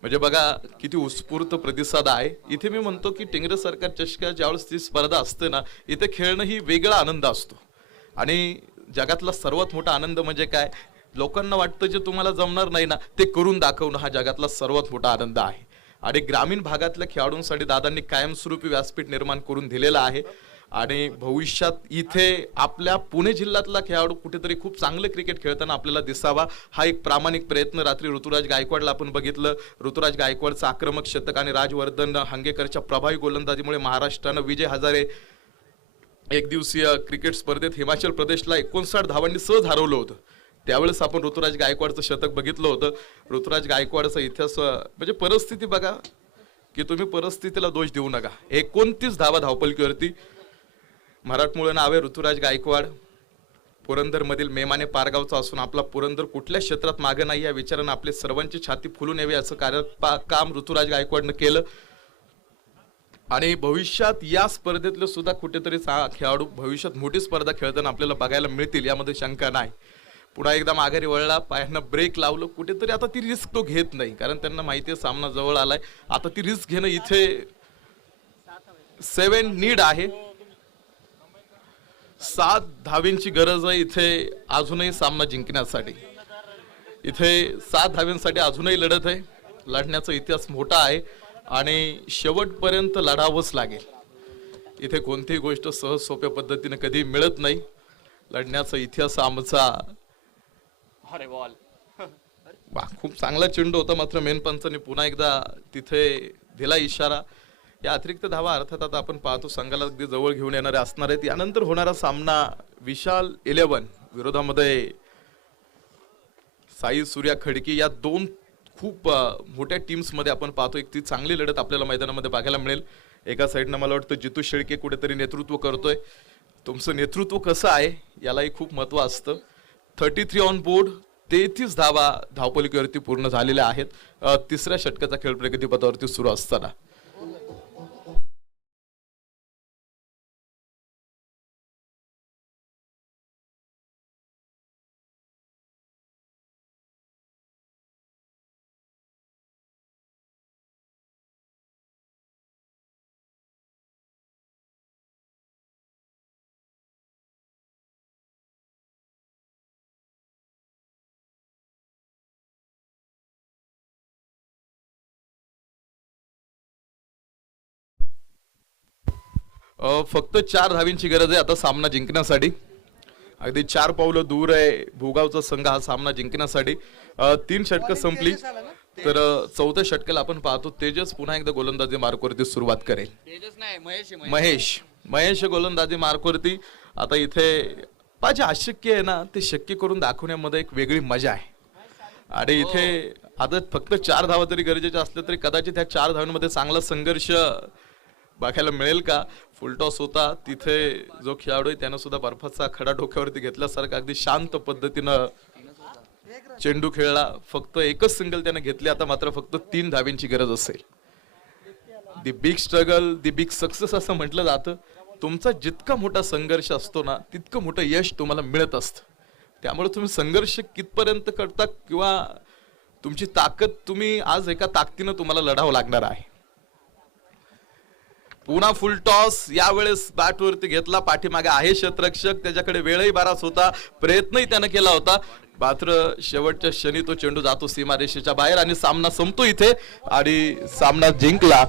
म्हणजे बघा किती उत्स्फूर्त प्रतिसाद आहे. इथे मी म्हणतो की टिंगरे सरकार चषकात ज्यावेळेस ती स्पर्धा असते ना, इथे खेळणं ही वेगळा आनंद असतो. आणि जगातला सर्वात मोठा आनंद म्हणजे काय, लोकांना वाटतं जे तुम्हाला जमणार नाही ना ते करून दाखवणं, हा जगातला सर्वात मोठा आनंद आहे. आणि ग्रामीण भागातल्या खेळाडूंसाठी दादांनी कायमस्वरूपी व्यासपीठ निर्माण करून दिलेलं आहे. आणि भविष्यात इथे आपल्या पुणे जिल्ह्यातला खेळाडू कुठेतरी खूप चांगलं क्रिकेट खेळताना आपल्याला दिसावा, हा एक प्रामाणिक प्रयत्न रात्री ऋतुराज गायकवाडला आपण बघितलं. ऋतुराज गायकवाडचं आक्रमक शतक आणि राजवर्धन हंगेकरच्या प्रभावी गोलंदाजीमुळे महाराष्ट्रानं विजय हजारे एक दिवसीय क्रिकेट स्पर्धेत हिमाचल प्रदेशला 59 धावांनी सहज हरवलं होतं. त्यावेळेस आपण ऋतुराज गायकवाडचं शतक बघितलं होतं. ऋतुराज गायकवाडचा इतिहास म्हणजे परिस्थिती बघा की तुम्ही परिस्थितीला दोष देऊ नका. 29 धावा धावपलकीवरती. मराठमोळं नाव आहे ऋतुराज गायकवाड. पुरंदर मधील मेमाने पारगावचा असून आपला पुरंदर कुठल्या क्षेत्रात मागे नाही या विचारानं आपले सर्वांची छाती फुलून यावी असं काम ऋतुराज गायकवाडनं केलं. आणि भविष्यात या स्पर्धेतले सुद्धा कुठेतरी खेळाडू भविष्यात मोठी स्पर्धा खेळताना आपल्याला बघायला मिळतील, यामध्ये शंका नाही. पुन्हा एकदा माघारी वळला, पायांना ब्रेक लावलं, कुठेतरी आता ती रिस्क तो घेत नाही, कारण त्यांना माहिती आहे सामना जवळ आलाय. आता ती रिस्क घेणं इथे 7 नीड आहे, 7 धावींची गरज आहे इथे अजूनही सामना जिंकण्यासाठी. इथे 7 धाव्यांसाठी अजूनही लढत आहे. लढण्याचा इतिहास मोठा आहे आणि शेवटपर्यंत लढावंच लागेल. इथे कोणतीही गोष्ट सहज सोप्या पद्धतीने कधी मिळत नाही. लढण्याचा इतिहास आमचा. वा, खूप चांगला चेंडू होता, मात्र मेन पंचांनी पुन्हा एकदा तिथे दिला इशारा. या अतिरिक्त धावा अर्थात आता आपण पाहतो संघाला अगदी जवळ घेऊन येणारे असणार आहेत. यानंतर होणारा सामना विशाल 11 विरोधामध्ये साई सूर्या खडकी, या 2 खूप मोठ्या टीम्स मध्ये आपण पाहतो. एक ती चांगली लढत आपल्याला मैदानामध्ये बघायला मिळेल. एका साईडनं मला वाटतं जितू शेळके कुठेतरी नेतृत्व करतोय. तुमचं नेतृत्व कसं आहे यालाही खूप महत्व असतं. 33 ऑन बोर्ड, 33 धावा धावपलिकेवरती पूर्ण झालेल्या आहेत. तिसऱ्या षटकाचा खेळ प्रगतीपथावरती सुरू असताना फक्त 4 धावींची गरज आहे आता सामना जिंकण्यासाठी. अगदी 4 पावलं दूर आहे भोगावचा संघ हा सामना जिंकण्यासाठी. 3 षटकं संपली तर 4थ्या षटकाला आपण पाहतो तेजस पुन्हा एकदा गोलंदाजी मार्कवरती सुरुवात करेल. महेश गोलंदाजी मार्कवरती. आता इथे पाहिजे अशक्य आहे ना ते शक्य करून दाखवण्यामध्ये एक वेगळी मजा आहे. आणि इथे आता फक्त 4 धावा तरी गरजेच्या असल्या तरी कदाचित ह्या 4 धावांमध्ये चांगला संघर्ष बघायला मिळेल का. फुलटॉस होता, तिथे जो खेळाडू आहे त्यानं सुद्धा बर्फाचा खडा डोक्यावरती घेतल्यासारखं अगदी शांत पद्धतीनं चेंडू खेळला. फक्त एकच सिंगल त्याने घेतली. आता मात्र फक्त 3 धावींची गरज असेल. The big struggle, the big success असं म्हटलं जातं. तुमचा जितका मोठा संघर्ष असतो ना तितकं मोठं यश तुम्हाला मिळत असतं. त्यामुळे तुम्ही संघर्ष कितपर्यंत करता किंवा तुमची ताकद तुम्ही आज एका ताकदीनं तुम्हाला लढावं लागणार आहे. पुन्हा फुल टॉस, यावेळेस बॅटवरती घेतला. पाठीमागे आहे क्षेत्ररक्षक, त्याच्याकडे वेळही बराच होता, प्रयत्नही त्यानं केला होता. मात्र शेवटच्या क्षणी तो चेंडू जातो सीमारेषेच्या बाहेर आणि सामना संपतो इथे आणि सामना जिंकला.